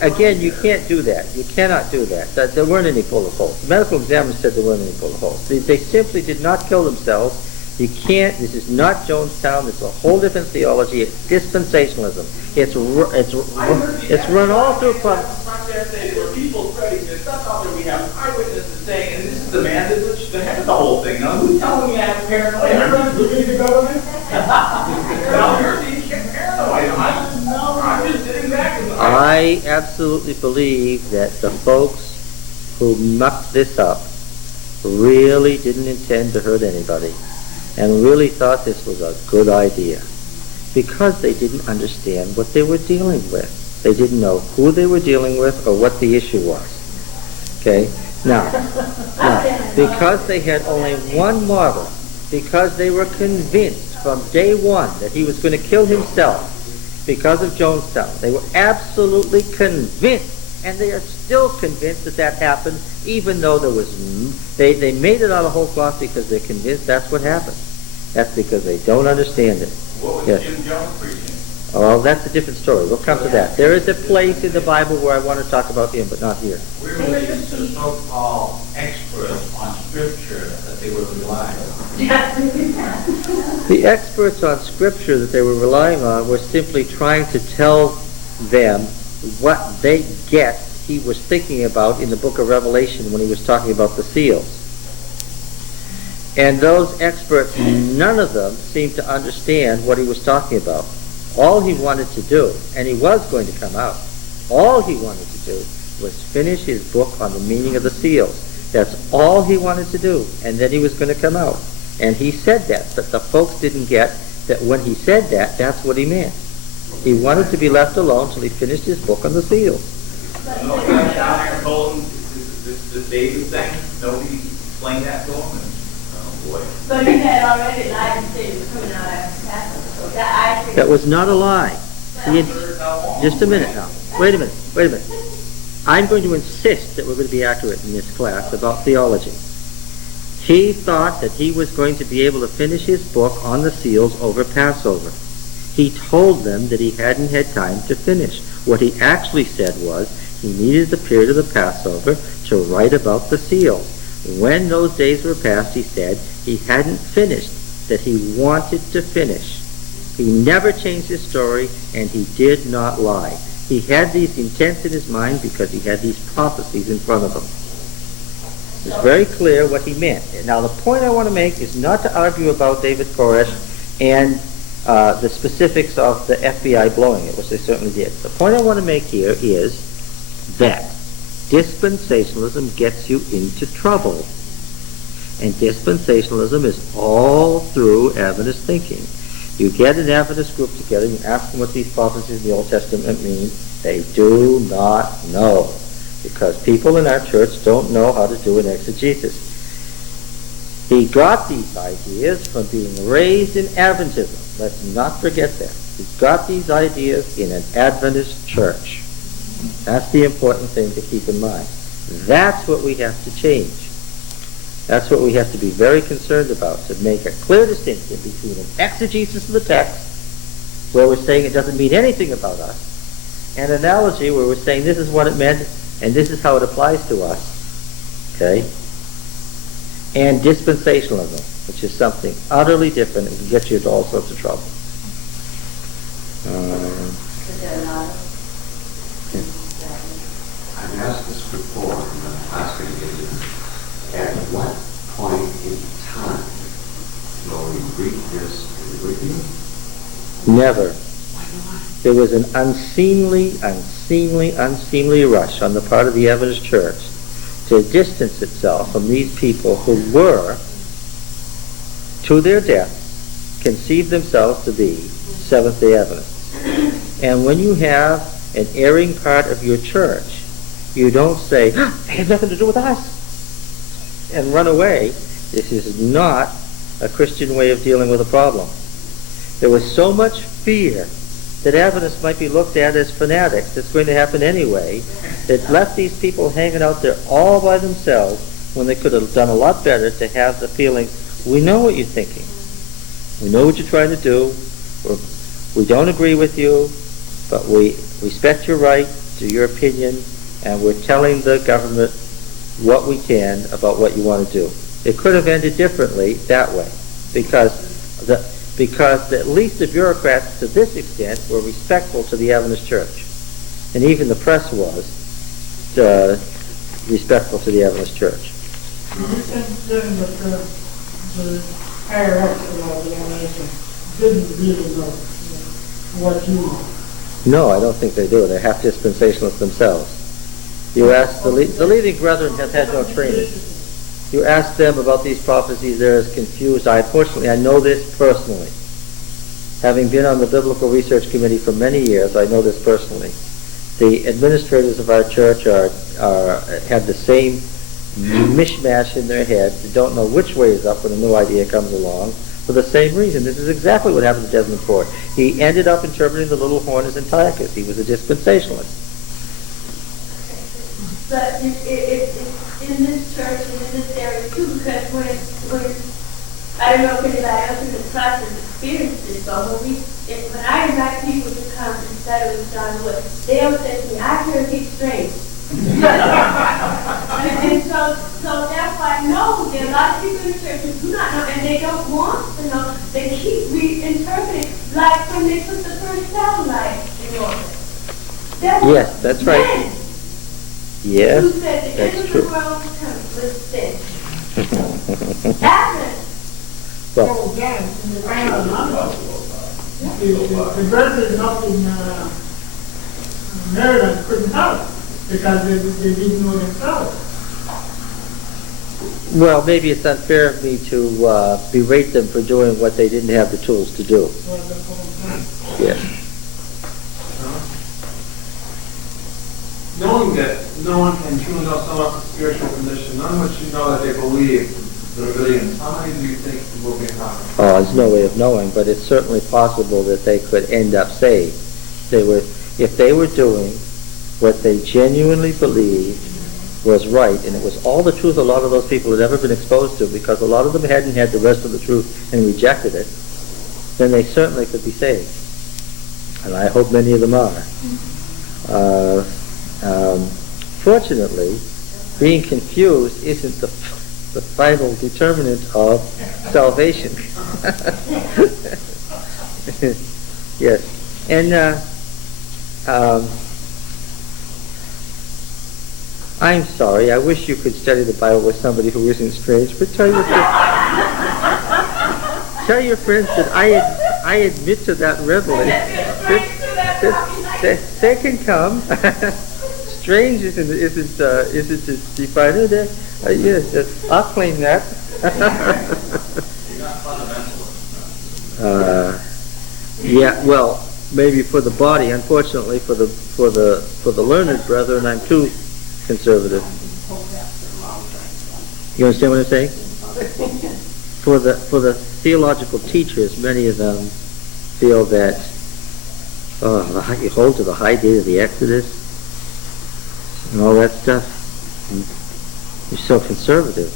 again, you can't do that. You cannot do that. There weren't any bullet holes. The medical examiner said there weren't any bullet holes. They simply did not kill themselves. You can't, this is not Jonestown, it's a whole different theology, it's dispensationalism. It's run all through... There were people spreading this stuff out there, we have eyewitnesses saying, and this is the man that's the head of the whole thing. Now, who's telling me I have paranoia? Everyone's looking at the government? Now, you're being paranoid. I'm just sitting back and... I absolutely believe that the folks who mucked this up really didn't intend to hurt anybody, and really thought this was a good idea, because they didn't understand what they were dealing with. They didn't know who they were dealing with or what the issue was. Okay? Now, because they had only one model, because they were convinced from day one that he was going to kill himself because of Jonestown, they were absolutely convinced, and they are still convinced that that happened, even though there was... They made it out of whole cloth because they're convinced that's what happened. That's because they don't understand it. What was Yes. Jim Jones preaching? Oh, that's a different story. We'll come to that. There is a place in the Bible where I want to talk about him, but not here. Where were these so-called experts on Scripture that they were relying on? The experts on Scripture that they were relying on were simply trying to tell them what they guessed he was thinking about in the book of Revelation when he was talking about the seals. And those experts, none of them seemed to understand what he was talking about. All he wanted to do, and he was going to come out, all he wanted to do was finish his book on the meaning of the seals. That's all he wanted to do, and then he was going to come out. And he said that, but the folks didn't get that when he said that, that's what he meant. He wanted to be left alone till he finished his book on the seals. No, down there and told him this David thing, nobody explained that to him. But he had already lied and said he was coming out after Passover. So That was not a lie. Just a minute now. Wait a minute. I'm going to insist that we're going to be accurate in this class about theology. He thought that he was going to be able to finish his book on the seals over Passover. He told them that he hadn't had time to finish. What he actually said was he needed the period of the Passover to write about the seals. When those days were past, he said, he hadn't finished, that he wanted to finish. He never changed his story, and he did not lie. He had these intents in his mind because he had these prophecies in front of him. It's very clear what he meant. Now, the point I want to make is not to argue about David Koresh and the specifics of the FBI blowing it, which they certainly did. The point I want to make here is that dispensationalism gets you into trouble. And dispensationalism is all through Adventist thinking. You get an Adventist group together, you ask them what these prophecies in the Old Testament mean. They do not know, because people in our church don't know how to do an exegesis. He got these ideas from being raised in Adventism. Let's not forget that. He got these ideas in an Adventist church. That's the important thing to keep in mind. That's what we have to change. That's what we have to be very concerned about, to make a clear distinction between an exegesis of the text, where we're saying it doesn't mean anything about us, and analogy where we're saying this is what it meant and this is how it applies to us. Okay? And dispensationalism, which is something utterly different and can get you into all sorts of trouble. I've asked this before, and I'm asking you, at what point in time will we read this in review? Never. There was an unseemly rush on the part of the Adventist Church to distance itself from these people who were, to their death, conceived themselves to be Seventh-day Adventists. And when you have an erring part of your church, you don't say, "It has nothing to do with us," and run away. This is not a Christian way of dealing with a problem. There was so much fear that Adventists might be looked at as fanatics. That's going to happen anyway. That left these people hanging out there all by themselves when they could have done a lot better to have the feeling, we know what you're thinking. We know what you're trying to do. We don't agree with you, but we respect your right to your opinion, and we're telling the government what we can about what you want to do. It could have ended differently that way, because at least the bureaucrats to this extent were respectful to the Adventist Church. And even the press was respectful to the Adventist Church. You saying that the IRS the Adventists didn't really know what you know? No, I don't think they do. They're half dispensationalists themselves. You ask the leading brethren have had no training. You ask them about these prophecies, they're as confused. I know this personally. Having been on the Biblical Research Committee for many years, I know this personally. The administrators of our church have the same mishmash in their heads. They don't know which way is up when a new idea comes along. For the same reason, this is exactly what happened to Desmond Ford. He ended up interpreting the little horn as Antiochus. He was a dispensationalist. But it's in this church and in this area too, because when I don't know if anybody else in the class has experienced this, but when I invite people to come and study with John Wood, they always say to me, "I can't keep straight." and so that's why I know there are a lot of people in the church who do not know, and they don't want to know. They keep reinterpreting, like when they put the first satellite in orbit. Yes, that's right. Yes, who said the end that's of true. the world was finished. Advent. Well, again, in the the brethren up in Maryland couldn't help because they didn't know themselves. well, maybe it's unfair of me to berate them for doing what they didn't have the tools to do. Yes. Knowing that no one can truly know someone's spiritual condition, none of which you know that they believe the Davidians, how many do you think will be harmed? Oh, there's no way of knowing, but it's certainly possible that they could end up saved. If they were doing what they genuinely believed was right, and it was all the truth a lot of those people had ever been exposed to, because a lot of them hadn't had the rest of the truth and rejected it, then they certainly could be saved. And I hope many of them are. Fortunately, being confused isn't the final determinant of salvation. Yes. And I'm sorry, I wish you could study the Bible with somebody who isn't strange, but tell your friends that I admit to that readily. They can come. Strange isn't defined. Yes, I'll claim that. Yeah, well, maybe for the body. Unfortunately, for the learned brethren, I'm too conservative. You understand what I'm saying? For the theological teachers, many of them feel that you hold to the high date of the Exodus and all that stuff. You're so conservative.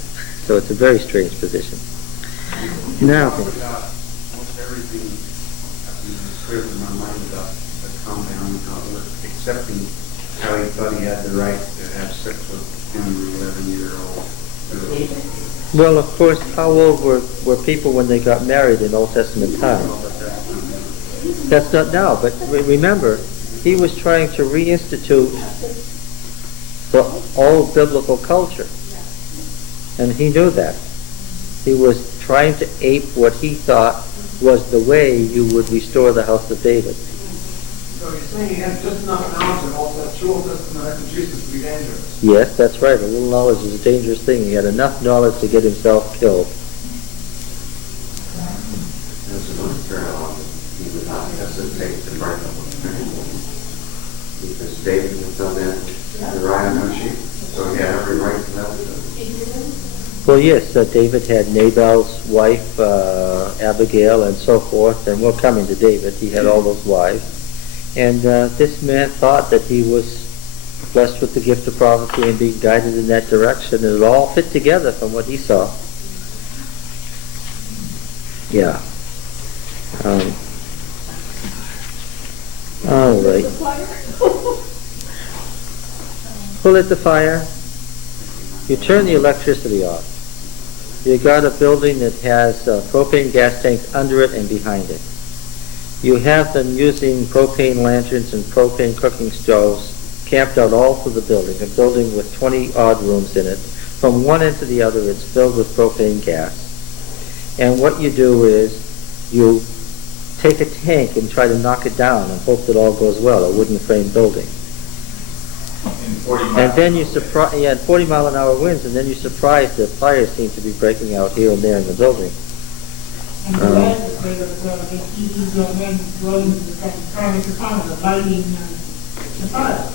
So it's a very strange position. Now, Almost everything is clear in my mind about the compound, accepting how he thought he had the right to have sex with him, 11-year-old. well, of course, how old were people when they got married in Old Testament times? That's not now, but remember, he was trying to reinstitute the old biblical culture. And he knew that. He was trying to ape what he thought was the way you would restore the house of David. So you're saying he had just enough knowledge of all that true Old Testament exegesis to be dangerous? Yes, that's right. A little knowledge is a dangerous thing. He had enough knowledge to get himself killed. There's another parallel. He would not hesitate to break up with family. Because David had done that to Uriah no sheep. So he had every right to that. Well, yes, David had Nabal's wife, Abigail, and so forth, and we're coming to David. He had all those wives. And this man thought that he was blessed with the gift of prophecy and being guided in that direction, and it all fit together from what he saw. Yeah. All right. Pull at the fire. You turn the electricity off. You got a building that has propane gas tanks under it and behind it. You have them using propane lanterns and propane cooking stoves camped out all through the building, a building with 20 odd rooms in it. From one end to the other, it's filled with propane gas. And what you do is you take a tank and try to knock it down and hope that all goes well, a wooden frame building. And then you surprise, 40-mile-an-hour winds, and then you're surprised that fires seem to be breaking out here and there in the building. And the land is made of these men running the lighting and the fire.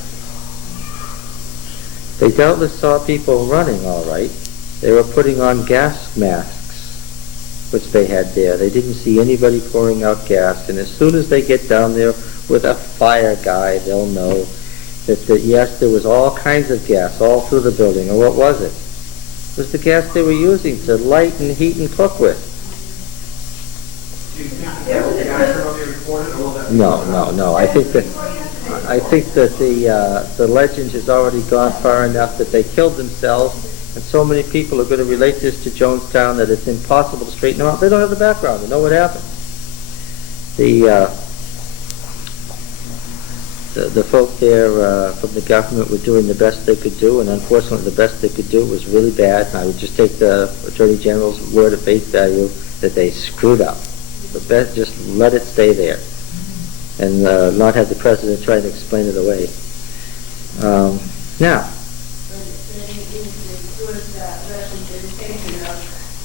They doubtless saw people running all right. They were putting on gas masks, which they had there. They didn't see anybody pouring out gas, and as soon as they get down there with a fire guy, they'll know that yes, there was all kinds of gas all through the building. And what was it? It was the gas they were using to light and heat and cook with. Do you think that was accurately reported, or will that be... No. I think that the legend has already gone far enough that they killed themselves, and so many people are going to relate this to Jonestown that it's impossible to straighten them out. They don't have the background. They know what happened. The folk there from the government were doing the best they could do, and unfortunately the best they could do was really bad. And I would just take the Attorney General's word at face value that they screwed up. The best, just let it stay there, and not have the President try to explain it away. Now,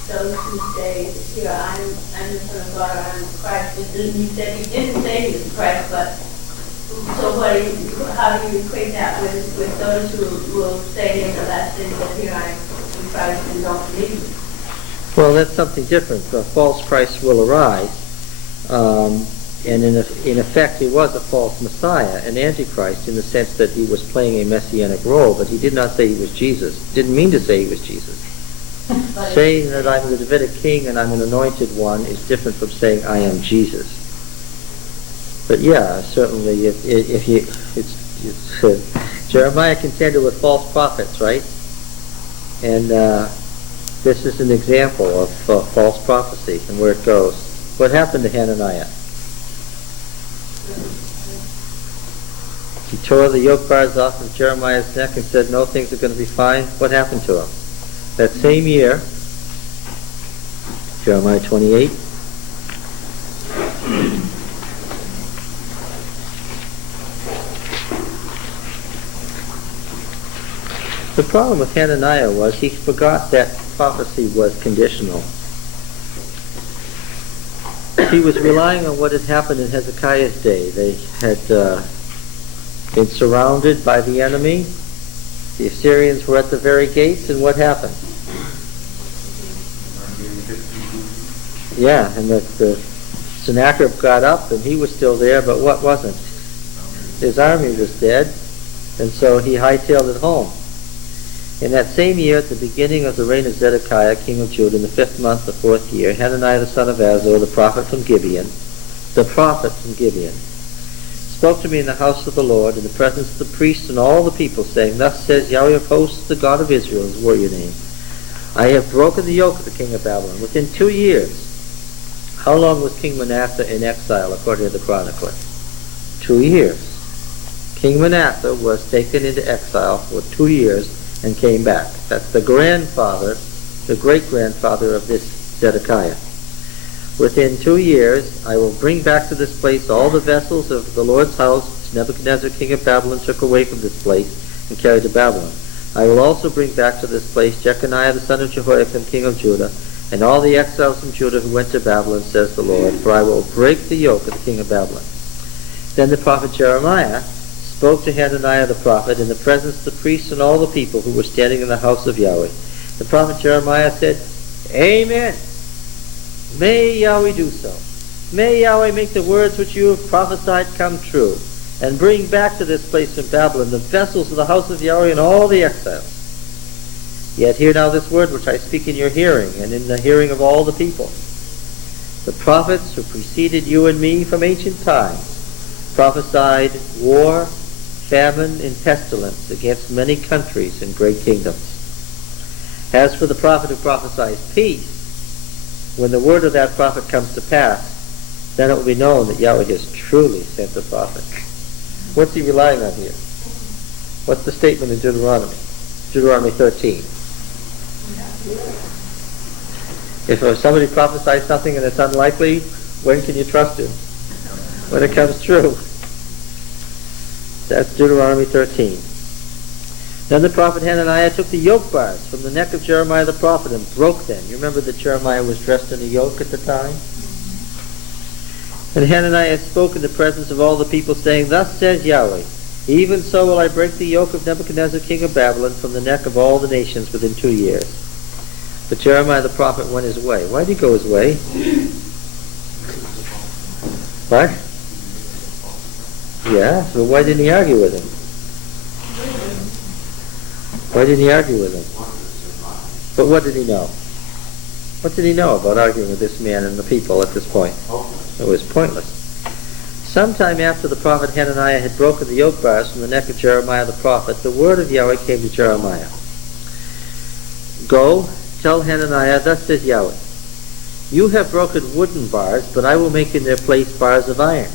those who say, here, I'm the Son of God, I'm Christ. He said he didn't say he was Christ, but so how do you equate that with those who will say in the last days that here I am Christ and don't believe me? well, that's something different. The false Christ will arise, and in effect, he was a false Messiah, an Antichrist, in the sense that he was playing a messianic role, but he did not say he was Jesus. Didn't mean to say he was Jesus. Saying that I'm the Davidic king and I'm an anointed one is different from saying I am Jesus. But yeah, certainly, if you, Jeremiah contended with false prophets, right? And this is an example of false prophecy and where it goes. What happened to Hananiah? He tore the yoke bars off of Jeremiah's neck and said, no, things are going to be fine. What happened to him? That same year, Jeremiah 28, the problem with Hananiah was he forgot that prophecy was conditional. He was relying on what had happened in Hezekiah's day. They had been surrounded by the enemy. The Assyrians were at the very gates, and what happened? Yeah, and the Sennacherib got up, and he was still there, but what wasn't? His army was dead, and so he hightailed it home. In that same year, at the beginning of the reign of Zedekiah, king of Judah, in the 5th month, the 4th year, Hananiah the son of Azor, the prophet from Gibeon, spoke to me in the house of the Lord, in the presence of the priests and all the people, saying, Thus says Yahweh of hosts, the God of Israel, his warrior name, I have broken the yoke of the king of Babylon. Within 2 years. How long was King Manasseh in exile, according to the chronicler? 2 years. King Manasseh was taken into exile for 2 years and came back. That's the grandfather, the great-grandfather of this Zedekiah. Within 2 years, I will bring back to this place all the vessels of the Lord's house which Nebuchadnezzar, king of Babylon, took away from this place and carried to Babylon. I will also bring back to this place Jeconiah the son of Jehoiakim, king of Judah, and all the exiles from Judah who went to Babylon, says the Lord, for I will break the yoke of the king of Babylon. Then the prophet Jeremiah spoke to Hananiah the prophet in the presence of the priests and all the people who were standing in the house of Yahweh. The prophet Jeremiah said, Amen. May Yahweh do so. May Yahweh make the words which you have prophesied come true, and bring back to this place in Babylon the vessels of the house of Yahweh and all the exiles. Yet hear now this word which I speak in your hearing, and in the hearing of all the people. The prophets who preceded you and me from ancient times prophesied war, famine, and pestilence against many countries and great kingdoms. As for the prophet who prophesies peace, when the word of that prophet comes to pass, then it will be known that Yahweh has truly sent the prophet. What's he relying on here? What's the statement in Deuteronomy? Deuteronomy 13. If somebody prophesies something and it's unlikely, when can you trust him? When it comes true. That's Deuteronomy 13. Then the prophet Hananiah took the yoke bars from the neck of Jeremiah the prophet and broke them. You remember that Jeremiah was dressed in a yoke at the time? And Hananiah spoke in the presence of all the people, saying, Thus says Yahweh, even so will I break the yoke of Nebuchadnezzar king of Babylon from the neck of all the nations within 2 years. But Jeremiah the prophet went his way. Why did he go his way? What? Yeah, so why didn't he argue with him? Why didn't he argue with him? But what did he know? What did he know about arguing with this man and the people at this point? It was pointless. Sometime after the prophet Hananiah had broken the yoke bars from the neck of Jeremiah the prophet, the word of Yahweh came to Jeremiah. Go, tell Hananiah, thus says Yahweh, you have broken wooden bars, but I will make in their place bars of iron.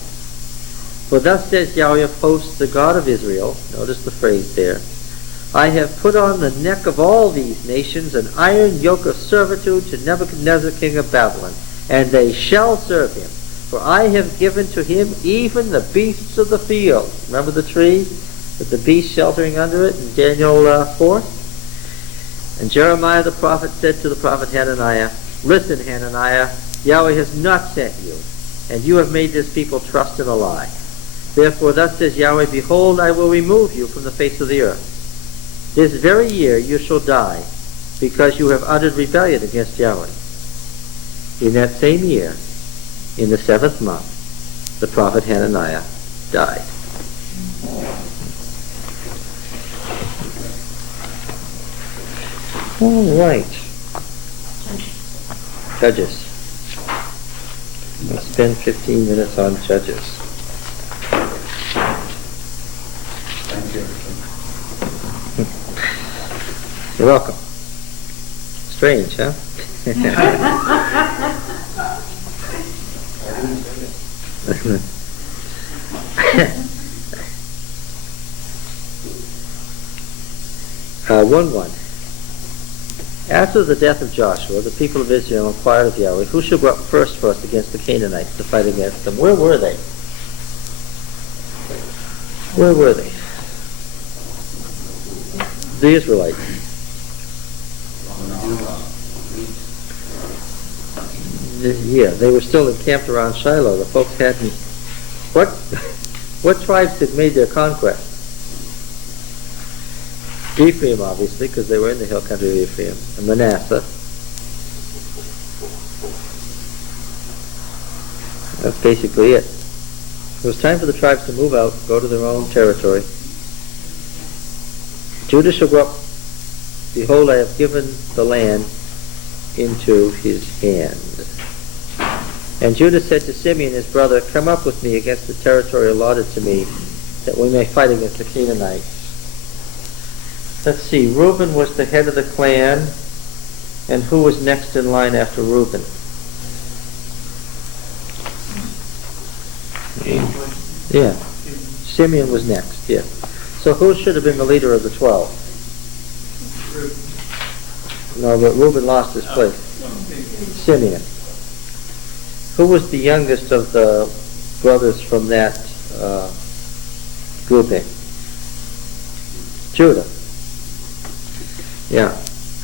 For thus says Yahweh of hosts, the God of Israel, notice the phrase there, I have put on the neck of all these nations an iron yoke of servitude to Nebuchadnezzar king of Babylon, and they shall serve him. For I have given to him even the beasts of the field. Remember the tree with the beast sheltering under it in Daniel 4? And Jeremiah the prophet said to the prophet Hananiah, Listen, Hananiah, Yahweh has not sent you, and you have made this people trust in a lie. Therefore thus says Yahweh, Behold, I will remove you from the face of the earth. This very year you shall die, because you have uttered rebellion against Yahweh. In that same year, in the 7th month, the prophet Hananiah died. All right. Judges. We'll spend 15 minutes on Judges. Thank you. You're welcome. Strange, huh? 1:1. After the death of Joshua, the people of Israel inquired of Yahweh, who shall go up first for us against the Canaanites to fight against them? Where were they? Where were they? The Israelites. Yeah, they were still encamped around Shiloh. The folks hadn't... What tribes had made their conquest? Ephraim, obviously, because they were in the hill country of Ephraim, and Manasseh. That's basically it. It was time for the tribes to move out, go to their own territory. Judah shall go up. Behold, I have given the land into his hand. And Judah said to Simeon his brother, come up with me against the territory allotted to me, that we may fight against the Canaanites. Let's see, Reuben was the head of the clan, and who was next in line after Reuben? Yeah, Simeon was next, yeah. So who should have been the leader of the 12? No, but Reuben lost his place. Simeon. Who was the youngest of the brothers from that grouping? Judah. Yeah.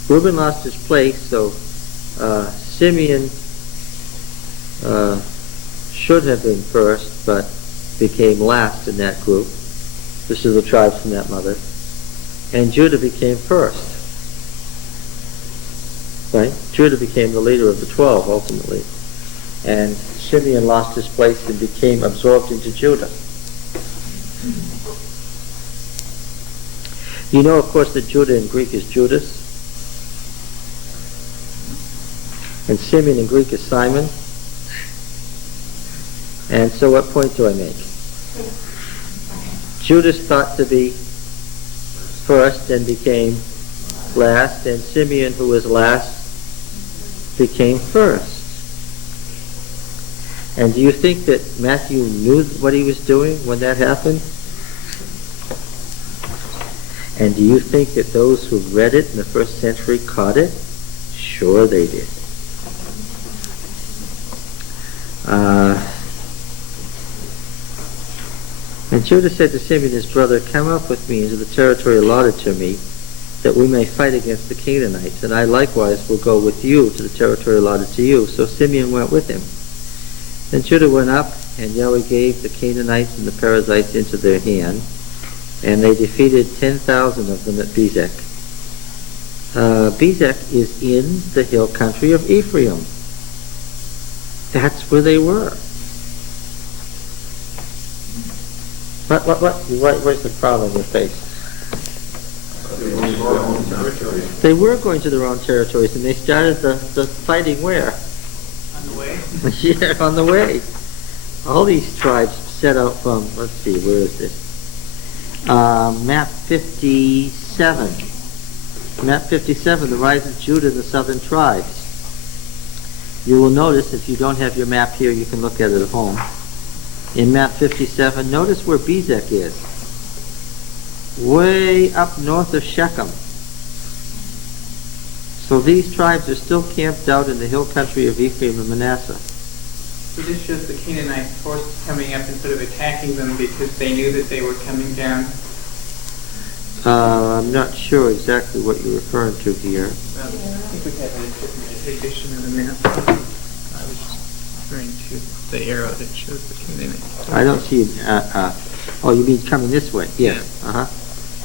Reuben lost his place, so Simeon should have been first, but became last in that group. This is the tribes from that mother. And Judah became first. Right? Judah became the leader of the 12 ultimately. And Simeon lost his place and became absorbed into Judah. You know, of course, that Judah in Greek is Judas. And Simeon in Greek is Simon. And so what point do I make? Judas thought to be first and became last, and Simeon, who was last, became first. And do you think that Matthew knew what he was doing when that happened? And do you think that those who read it in the first century caught it? Sure they did. And Judah said to Simeon his brother, come up with me into the territory allotted to me, that we may fight against the Canaanites, and I likewise will go with you to the territory allotted to you. So Simeon went with him. Then Judah went up, and Yahweh gave the Canaanites and the Perizzites into their hand, and they defeated 10,000 of them at Bezek. Bezek is in the hill country of Ephraim. That's where they were. What? Where's the frown on your face? They were going to their own territories, and they started the fighting where? On the way. Yeah, on the way. All these tribes set out from, let's see, where is this? Map 57. Map 57, the rise of Judah and the southern tribes. You will notice, if you don't have your map here, you can look at it at home. In map 57, notice where Bezek is. Way up north of Shechem. So these tribes are still camped out in the hill country of Ephraim and Manasseh. So this shows the Canaanite forces coming up and sort of attacking them because they knew that they were coming down. I'm not sure exactly what you're referring to here. I think we have a different edition of the map. I was referring to the arrow that shows the Canaanite. I don't see oh, you mean coming this way? Yes. Yeah.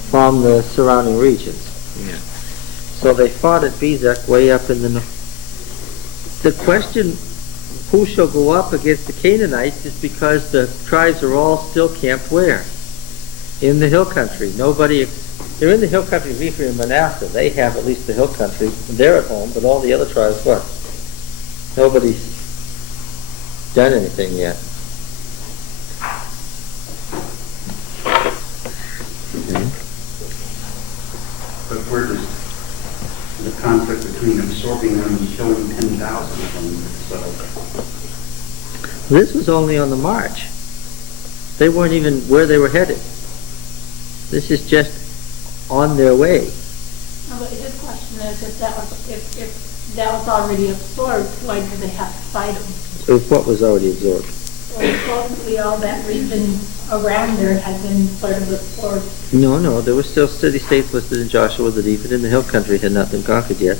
From the surrounding regions. Yeah. So they fought at Bezek way up in the north. The question, who shall go up against the Canaanites, is because the tribes are all still camped where? In the hill country. They're in the hill country of Ephraim and Manasseh. They have at least the hill country. They're at home, but all the other tribes, what? Nobody's done anything yet. But where does the conflict between absorbing them and killing 10,000 of them settle? This was only on the march. They weren't even where they were headed. This is just on their way. No, but his question is if that was already absorbed, why did they have to fight him? If what was already absorbed. Well, supposedly all that region around there had been sort of absorbed. No, there were still city states listed in Joshua that even in the hill country had not been conquered yet.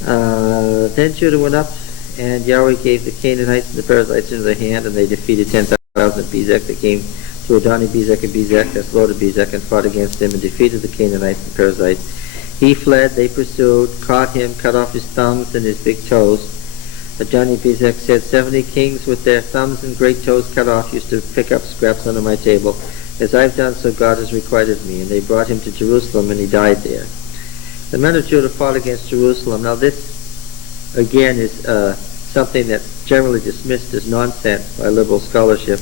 Then Judah went up, and Yahweh gave the Canaanites and the Perizzites into their hand, and they defeated 10,000 of Bezek. They came to Adoni Bezek and Bezek, that slaughtered Bezek, and fought against him, and defeated the Canaanites and Perizzites. He fled, they pursued, caught him, cut off his thumbs and his big toes. Adoni Bezek said, 70 kings with their thumbs and great toes cut off used to pick up scraps under my table. As I've done, so God has requited me. And they brought him to Jerusalem, and he died there. The men of Judah fought against Jerusalem. Now this, again, is something that's generally dismissed as nonsense by liberal scholarship.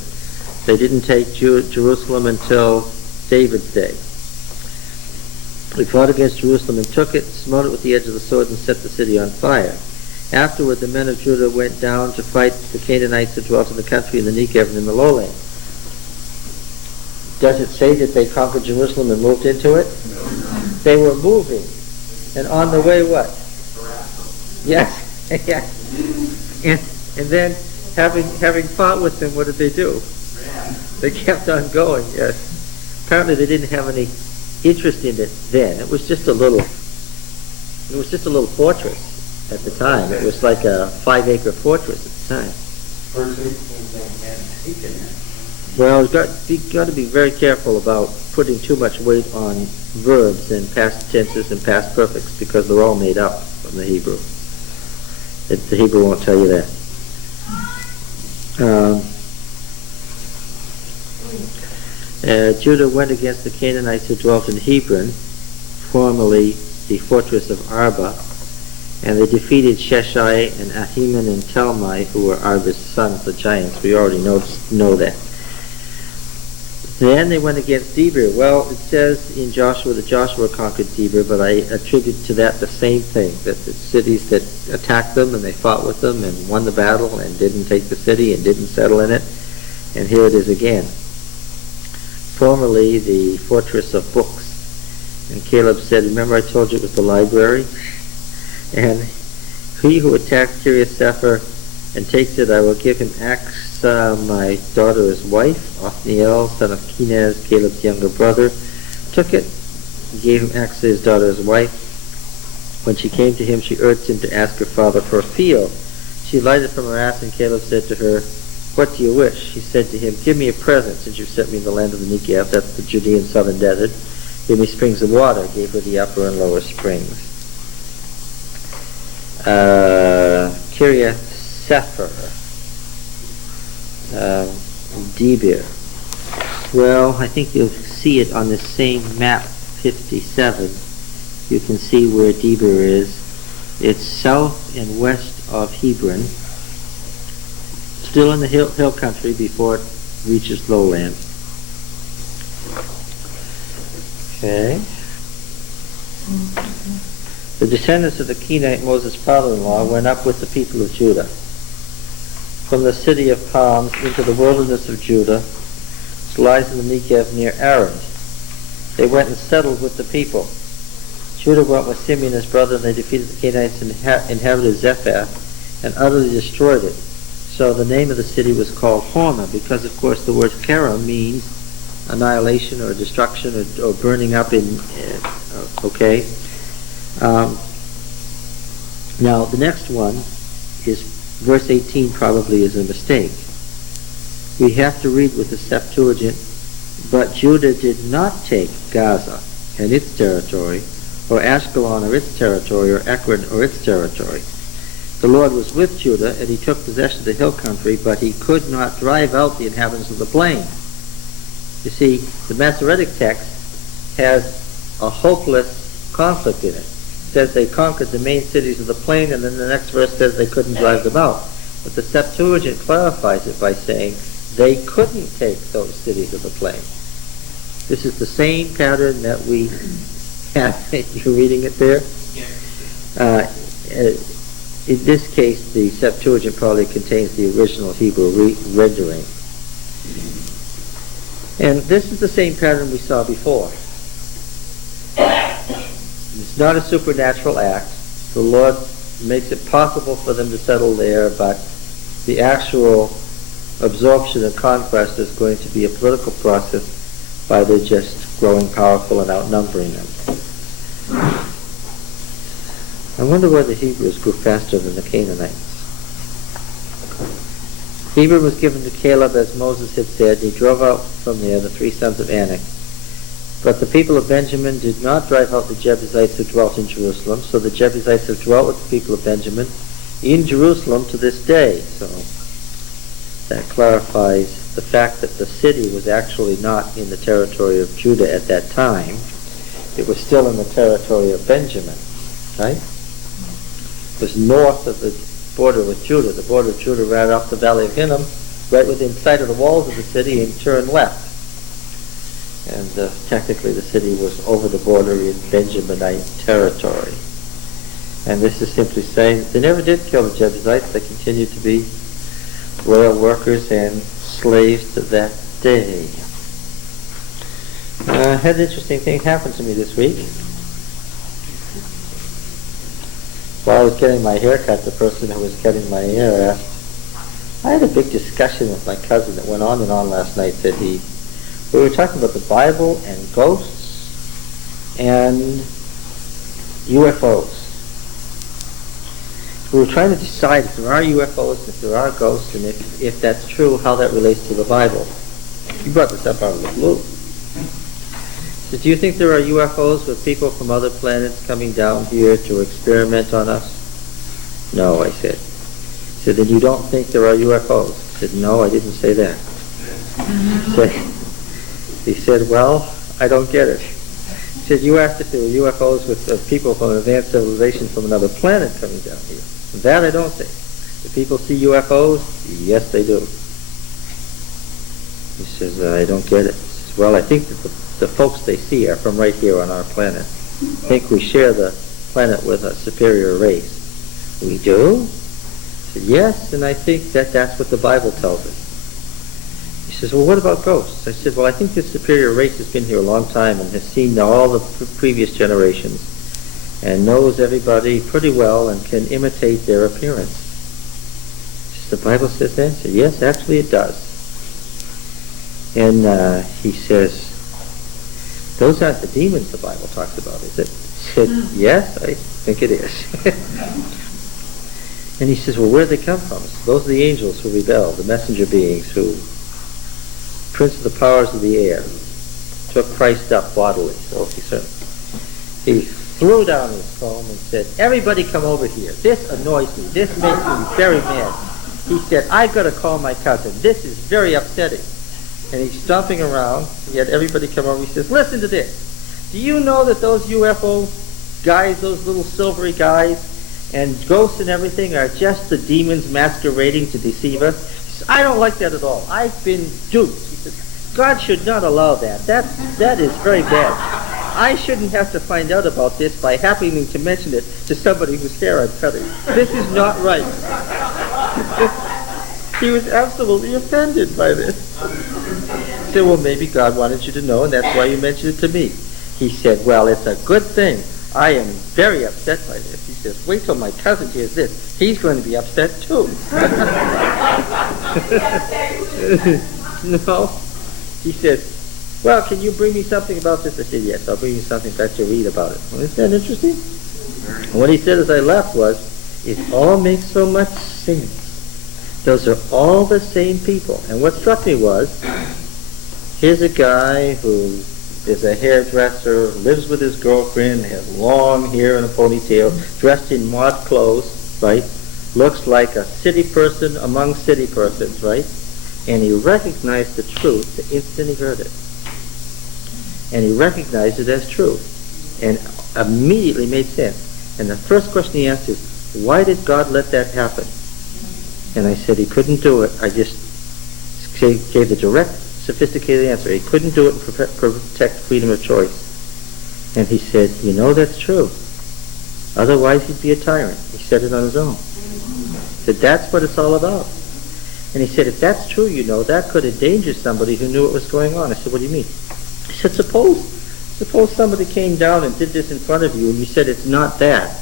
They didn't take Jerusalem until David's day. They fought against Jerusalem and took it, smote it with the edge of the sword, and set the city on fire. Afterward, the men of Judah went down to fight the Canaanites who dwelt in the country in the Negev and in the lowland. Does it say that they conquered Jerusalem and moved into it? No. They were moving. And on the way what? Yes. Yes. And then, having fought with them, what did they do? They kept on going, yes. Apparently they didn't have any interest in it then. It was just a little fortress at the time. It was like a 5-acre fortress at the time. Well, you've got to be very careful about putting too much weight on verbs and past tenses and past perfects, because they're all made up from the Hebrew. The Hebrew won't tell you that. Judah went against the Canaanites who dwelt in Hebron, formerly the fortress of Arba, and they defeated Sheshai and Ahiman and Talmai, who were Arba's sons, the giants. We already know that. Then they went against Debir. Well, it says in Joshua that Joshua conquered Debir, but I attribute to that the same thing, that the cities that attacked them and they fought with them and won the battle and didn't take the city and didn't settle in it. And here it is again. Formerly the fortress of books. And Caleb said, remember I told you it was the library? And he who attacks Kiriath Sefer and takes it, I will give him Achsah, my daughter, as wife. Othniel, son of Kenaz, Caleb's younger brother, took it, gave him Achsah, his daughter, as wife. When she came to him, she urged him to ask her father for a field. She alighted from her ass, and Caleb said to her, what do you wish? She said to him, give me a present, since you've sent me in the land of the Negev, that's the Judean southern desert. Give me springs of water. Gave her the upper and lower springs. Kiriath Sefer, Debir. Well, I think you'll see it on the same map 57. You can see where Debir is. It's south and west of Hebron, still in the hill country before it reaches lowland. Okay. The descendants of the Kenite, Moses' father-in-law, went up with the people of Judah from the city of palms into the wilderness of Judah, which lies in the Negev near Arad. They went and settled with the people. Judah went with Simeon his brother, and they defeated the Canaanites and inhabited Zephath and utterly destroyed it. So the name of the city was called Hormah, because of course the word kara means annihilation or destruction or burning up in, okay. Now the next one is verse 18 probably is a mistake. We have to read with the Septuagint, but Judah did not take Gaza and its territory, or Ashkelon or its territory, or Ekron or its territory. The Lord was with Judah, and he took possession of the hill country, but he could not drive out the inhabitants of the plain. You see, the Masoretic text has a hopeless conflict in it. It says they conquered the main cities of the plain, and then the next verse says they couldn't drive them out. But the Septuagint clarifies it by saying they couldn't take those cities of the plain. This is the same pattern that we have. You're reading it there? In this case, the Septuagint probably contains the original Hebrew rendering. And this is the same pattern we saw before. It's not a supernatural act. The Lord makes it possible for them to settle there, but the actual absorption and conquest is going to be a political process by their just growing powerful and outnumbering them. I wonder why the Hebrews grew faster than the Canaanites. Hebron was given to Caleb as Moses had said. He drove out from there the 3 sons of Anak. But the people of Benjamin did not drive out the Jebusites who dwelt in Jerusalem, so the Jebusites have dwelt with the people of Benjamin in Jerusalem to this day. So that clarifies the fact that the city was actually not in the territory of Judah at that time. It was still in the territory of Benjamin, right? It was north of the border with Judah. The border of Judah ran up the valley of Hinnom, right within sight of the walls of the city, and turned left. And technically the city was over the border in Benjaminite territory. And this is simply saying they never did kill the Jebusites. They continued to be royal workers and slaves to that day. I had an interesting thing happen to me this week. While I was getting my hair cut, the person who was cutting my hair asked, I had a big discussion with my cousin that went on and on last night, said he. We were talking about the Bible and ghosts and UFOs. We were trying to decide if there are UFOs, if there are ghosts, and if that's true, how that relates to the Bible. You brought this up out of the blue. So do you think there are UFOs with people from other planets coming down here to experiment on us? No, I said. He said, then you don't think there are UFOs? I said, no, I didn't say that. He said, well, I don't get it. He said, you asked if there were UFOs with people from an advanced civilization from another planet coming down here. That I don't think. Do people see UFOs? Yes, they do. He says, I don't get it. He says, well, I think that the folks they see are from right here on our planet. I think we share the planet with a superior race. We do? I said, yes, and I think that that's what the Bible tells us. He says, well, what about ghosts? I said, well, I think this superior race has been here a long time and has seen all the previous generations and knows everybody pretty well and can imitate their appearance. He says, the Bible says that? I said, yes, actually it does. And he says, those aren't the demons the Bible talks about, is it? I said, yes, I think it is. And he says, well, where do they come from? Those are the angels who rebelled, the messenger beings who, prince of the powers of the air, took Christ up bodily. So he threw down his comb and said, everybody come over here. This annoys me. This makes me very mad. He said, I've got to call my cousin. This is very upsetting. And he's stomping around. He had everybody come over. He says, listen to this. Do you know that those UFO guys, those little silvery guys, and ghosts and everything are just the demons masquerading to deceive us? He says, I don't like that at all. I've been duped. He says, God should not allow that. That is very bad. I shouldn't have to find out about this by happening to mention it to somebody whose hair I'm cutting. This is not right. He was absolutely offended by this. He said, well, maybe God wanted you to know, and that's why you mentioned it to me. He said, well, it's a good thing. I am very upset by this. He says, wait till my cousin hears this. He's going to be upset too. No. He says, well, can you bring me something about this? I said, yes, I'll bring you something that you read about it. Well, isn't that interesting? And what he said as I left was, it all makes so much sense. Those are all the same people. And what struck me was, here's a guy who is a hairdresser, lives with his girlfriend, has long hair and a ponytail, dressed in mod clothes, right? Looks like a city person among city persons, right? And he recognized the truth the instant he heard it. And he recognized it as true. And immediately made sense. And the first question he asked is, why did God let that happen? And I said he couldn't do it. I just gave the direct, sophisticated answer. He couldn't do it and protect freedom of choice. And he said, you know that's true. Otherwise he'd be a tyrant. He said it on his own. He said, that's what it's all about. And he said, if that's true, you know, that could endanger somebody who knew what was going on. I said, what do you mean? He said, suppose Suppose somebody came down and did this in front of you and you said it's not that.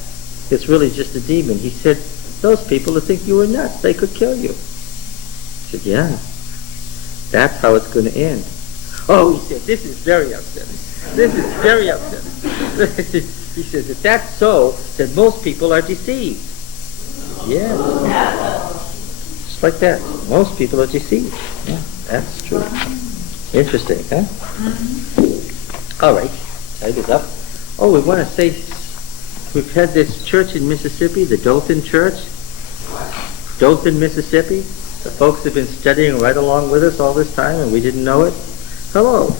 It's really just a demon. He said, those people would think you were nuts. They could kill you. I said, yeah. That's how it's going to end. Oh, he said, this is very upsetting. This is very upsetting. He says, if that's so, then most people are deceived. Yeah. Just like that. Most people are deceived. Yeah, that's true. Interesting, huh? All right. Time is up. Oh, we want to say we've had this church in Mississippi, the Dothan Church. Dothan, Mississippi. The folks have been studying right along with us all this time and we didn't know it. Hello.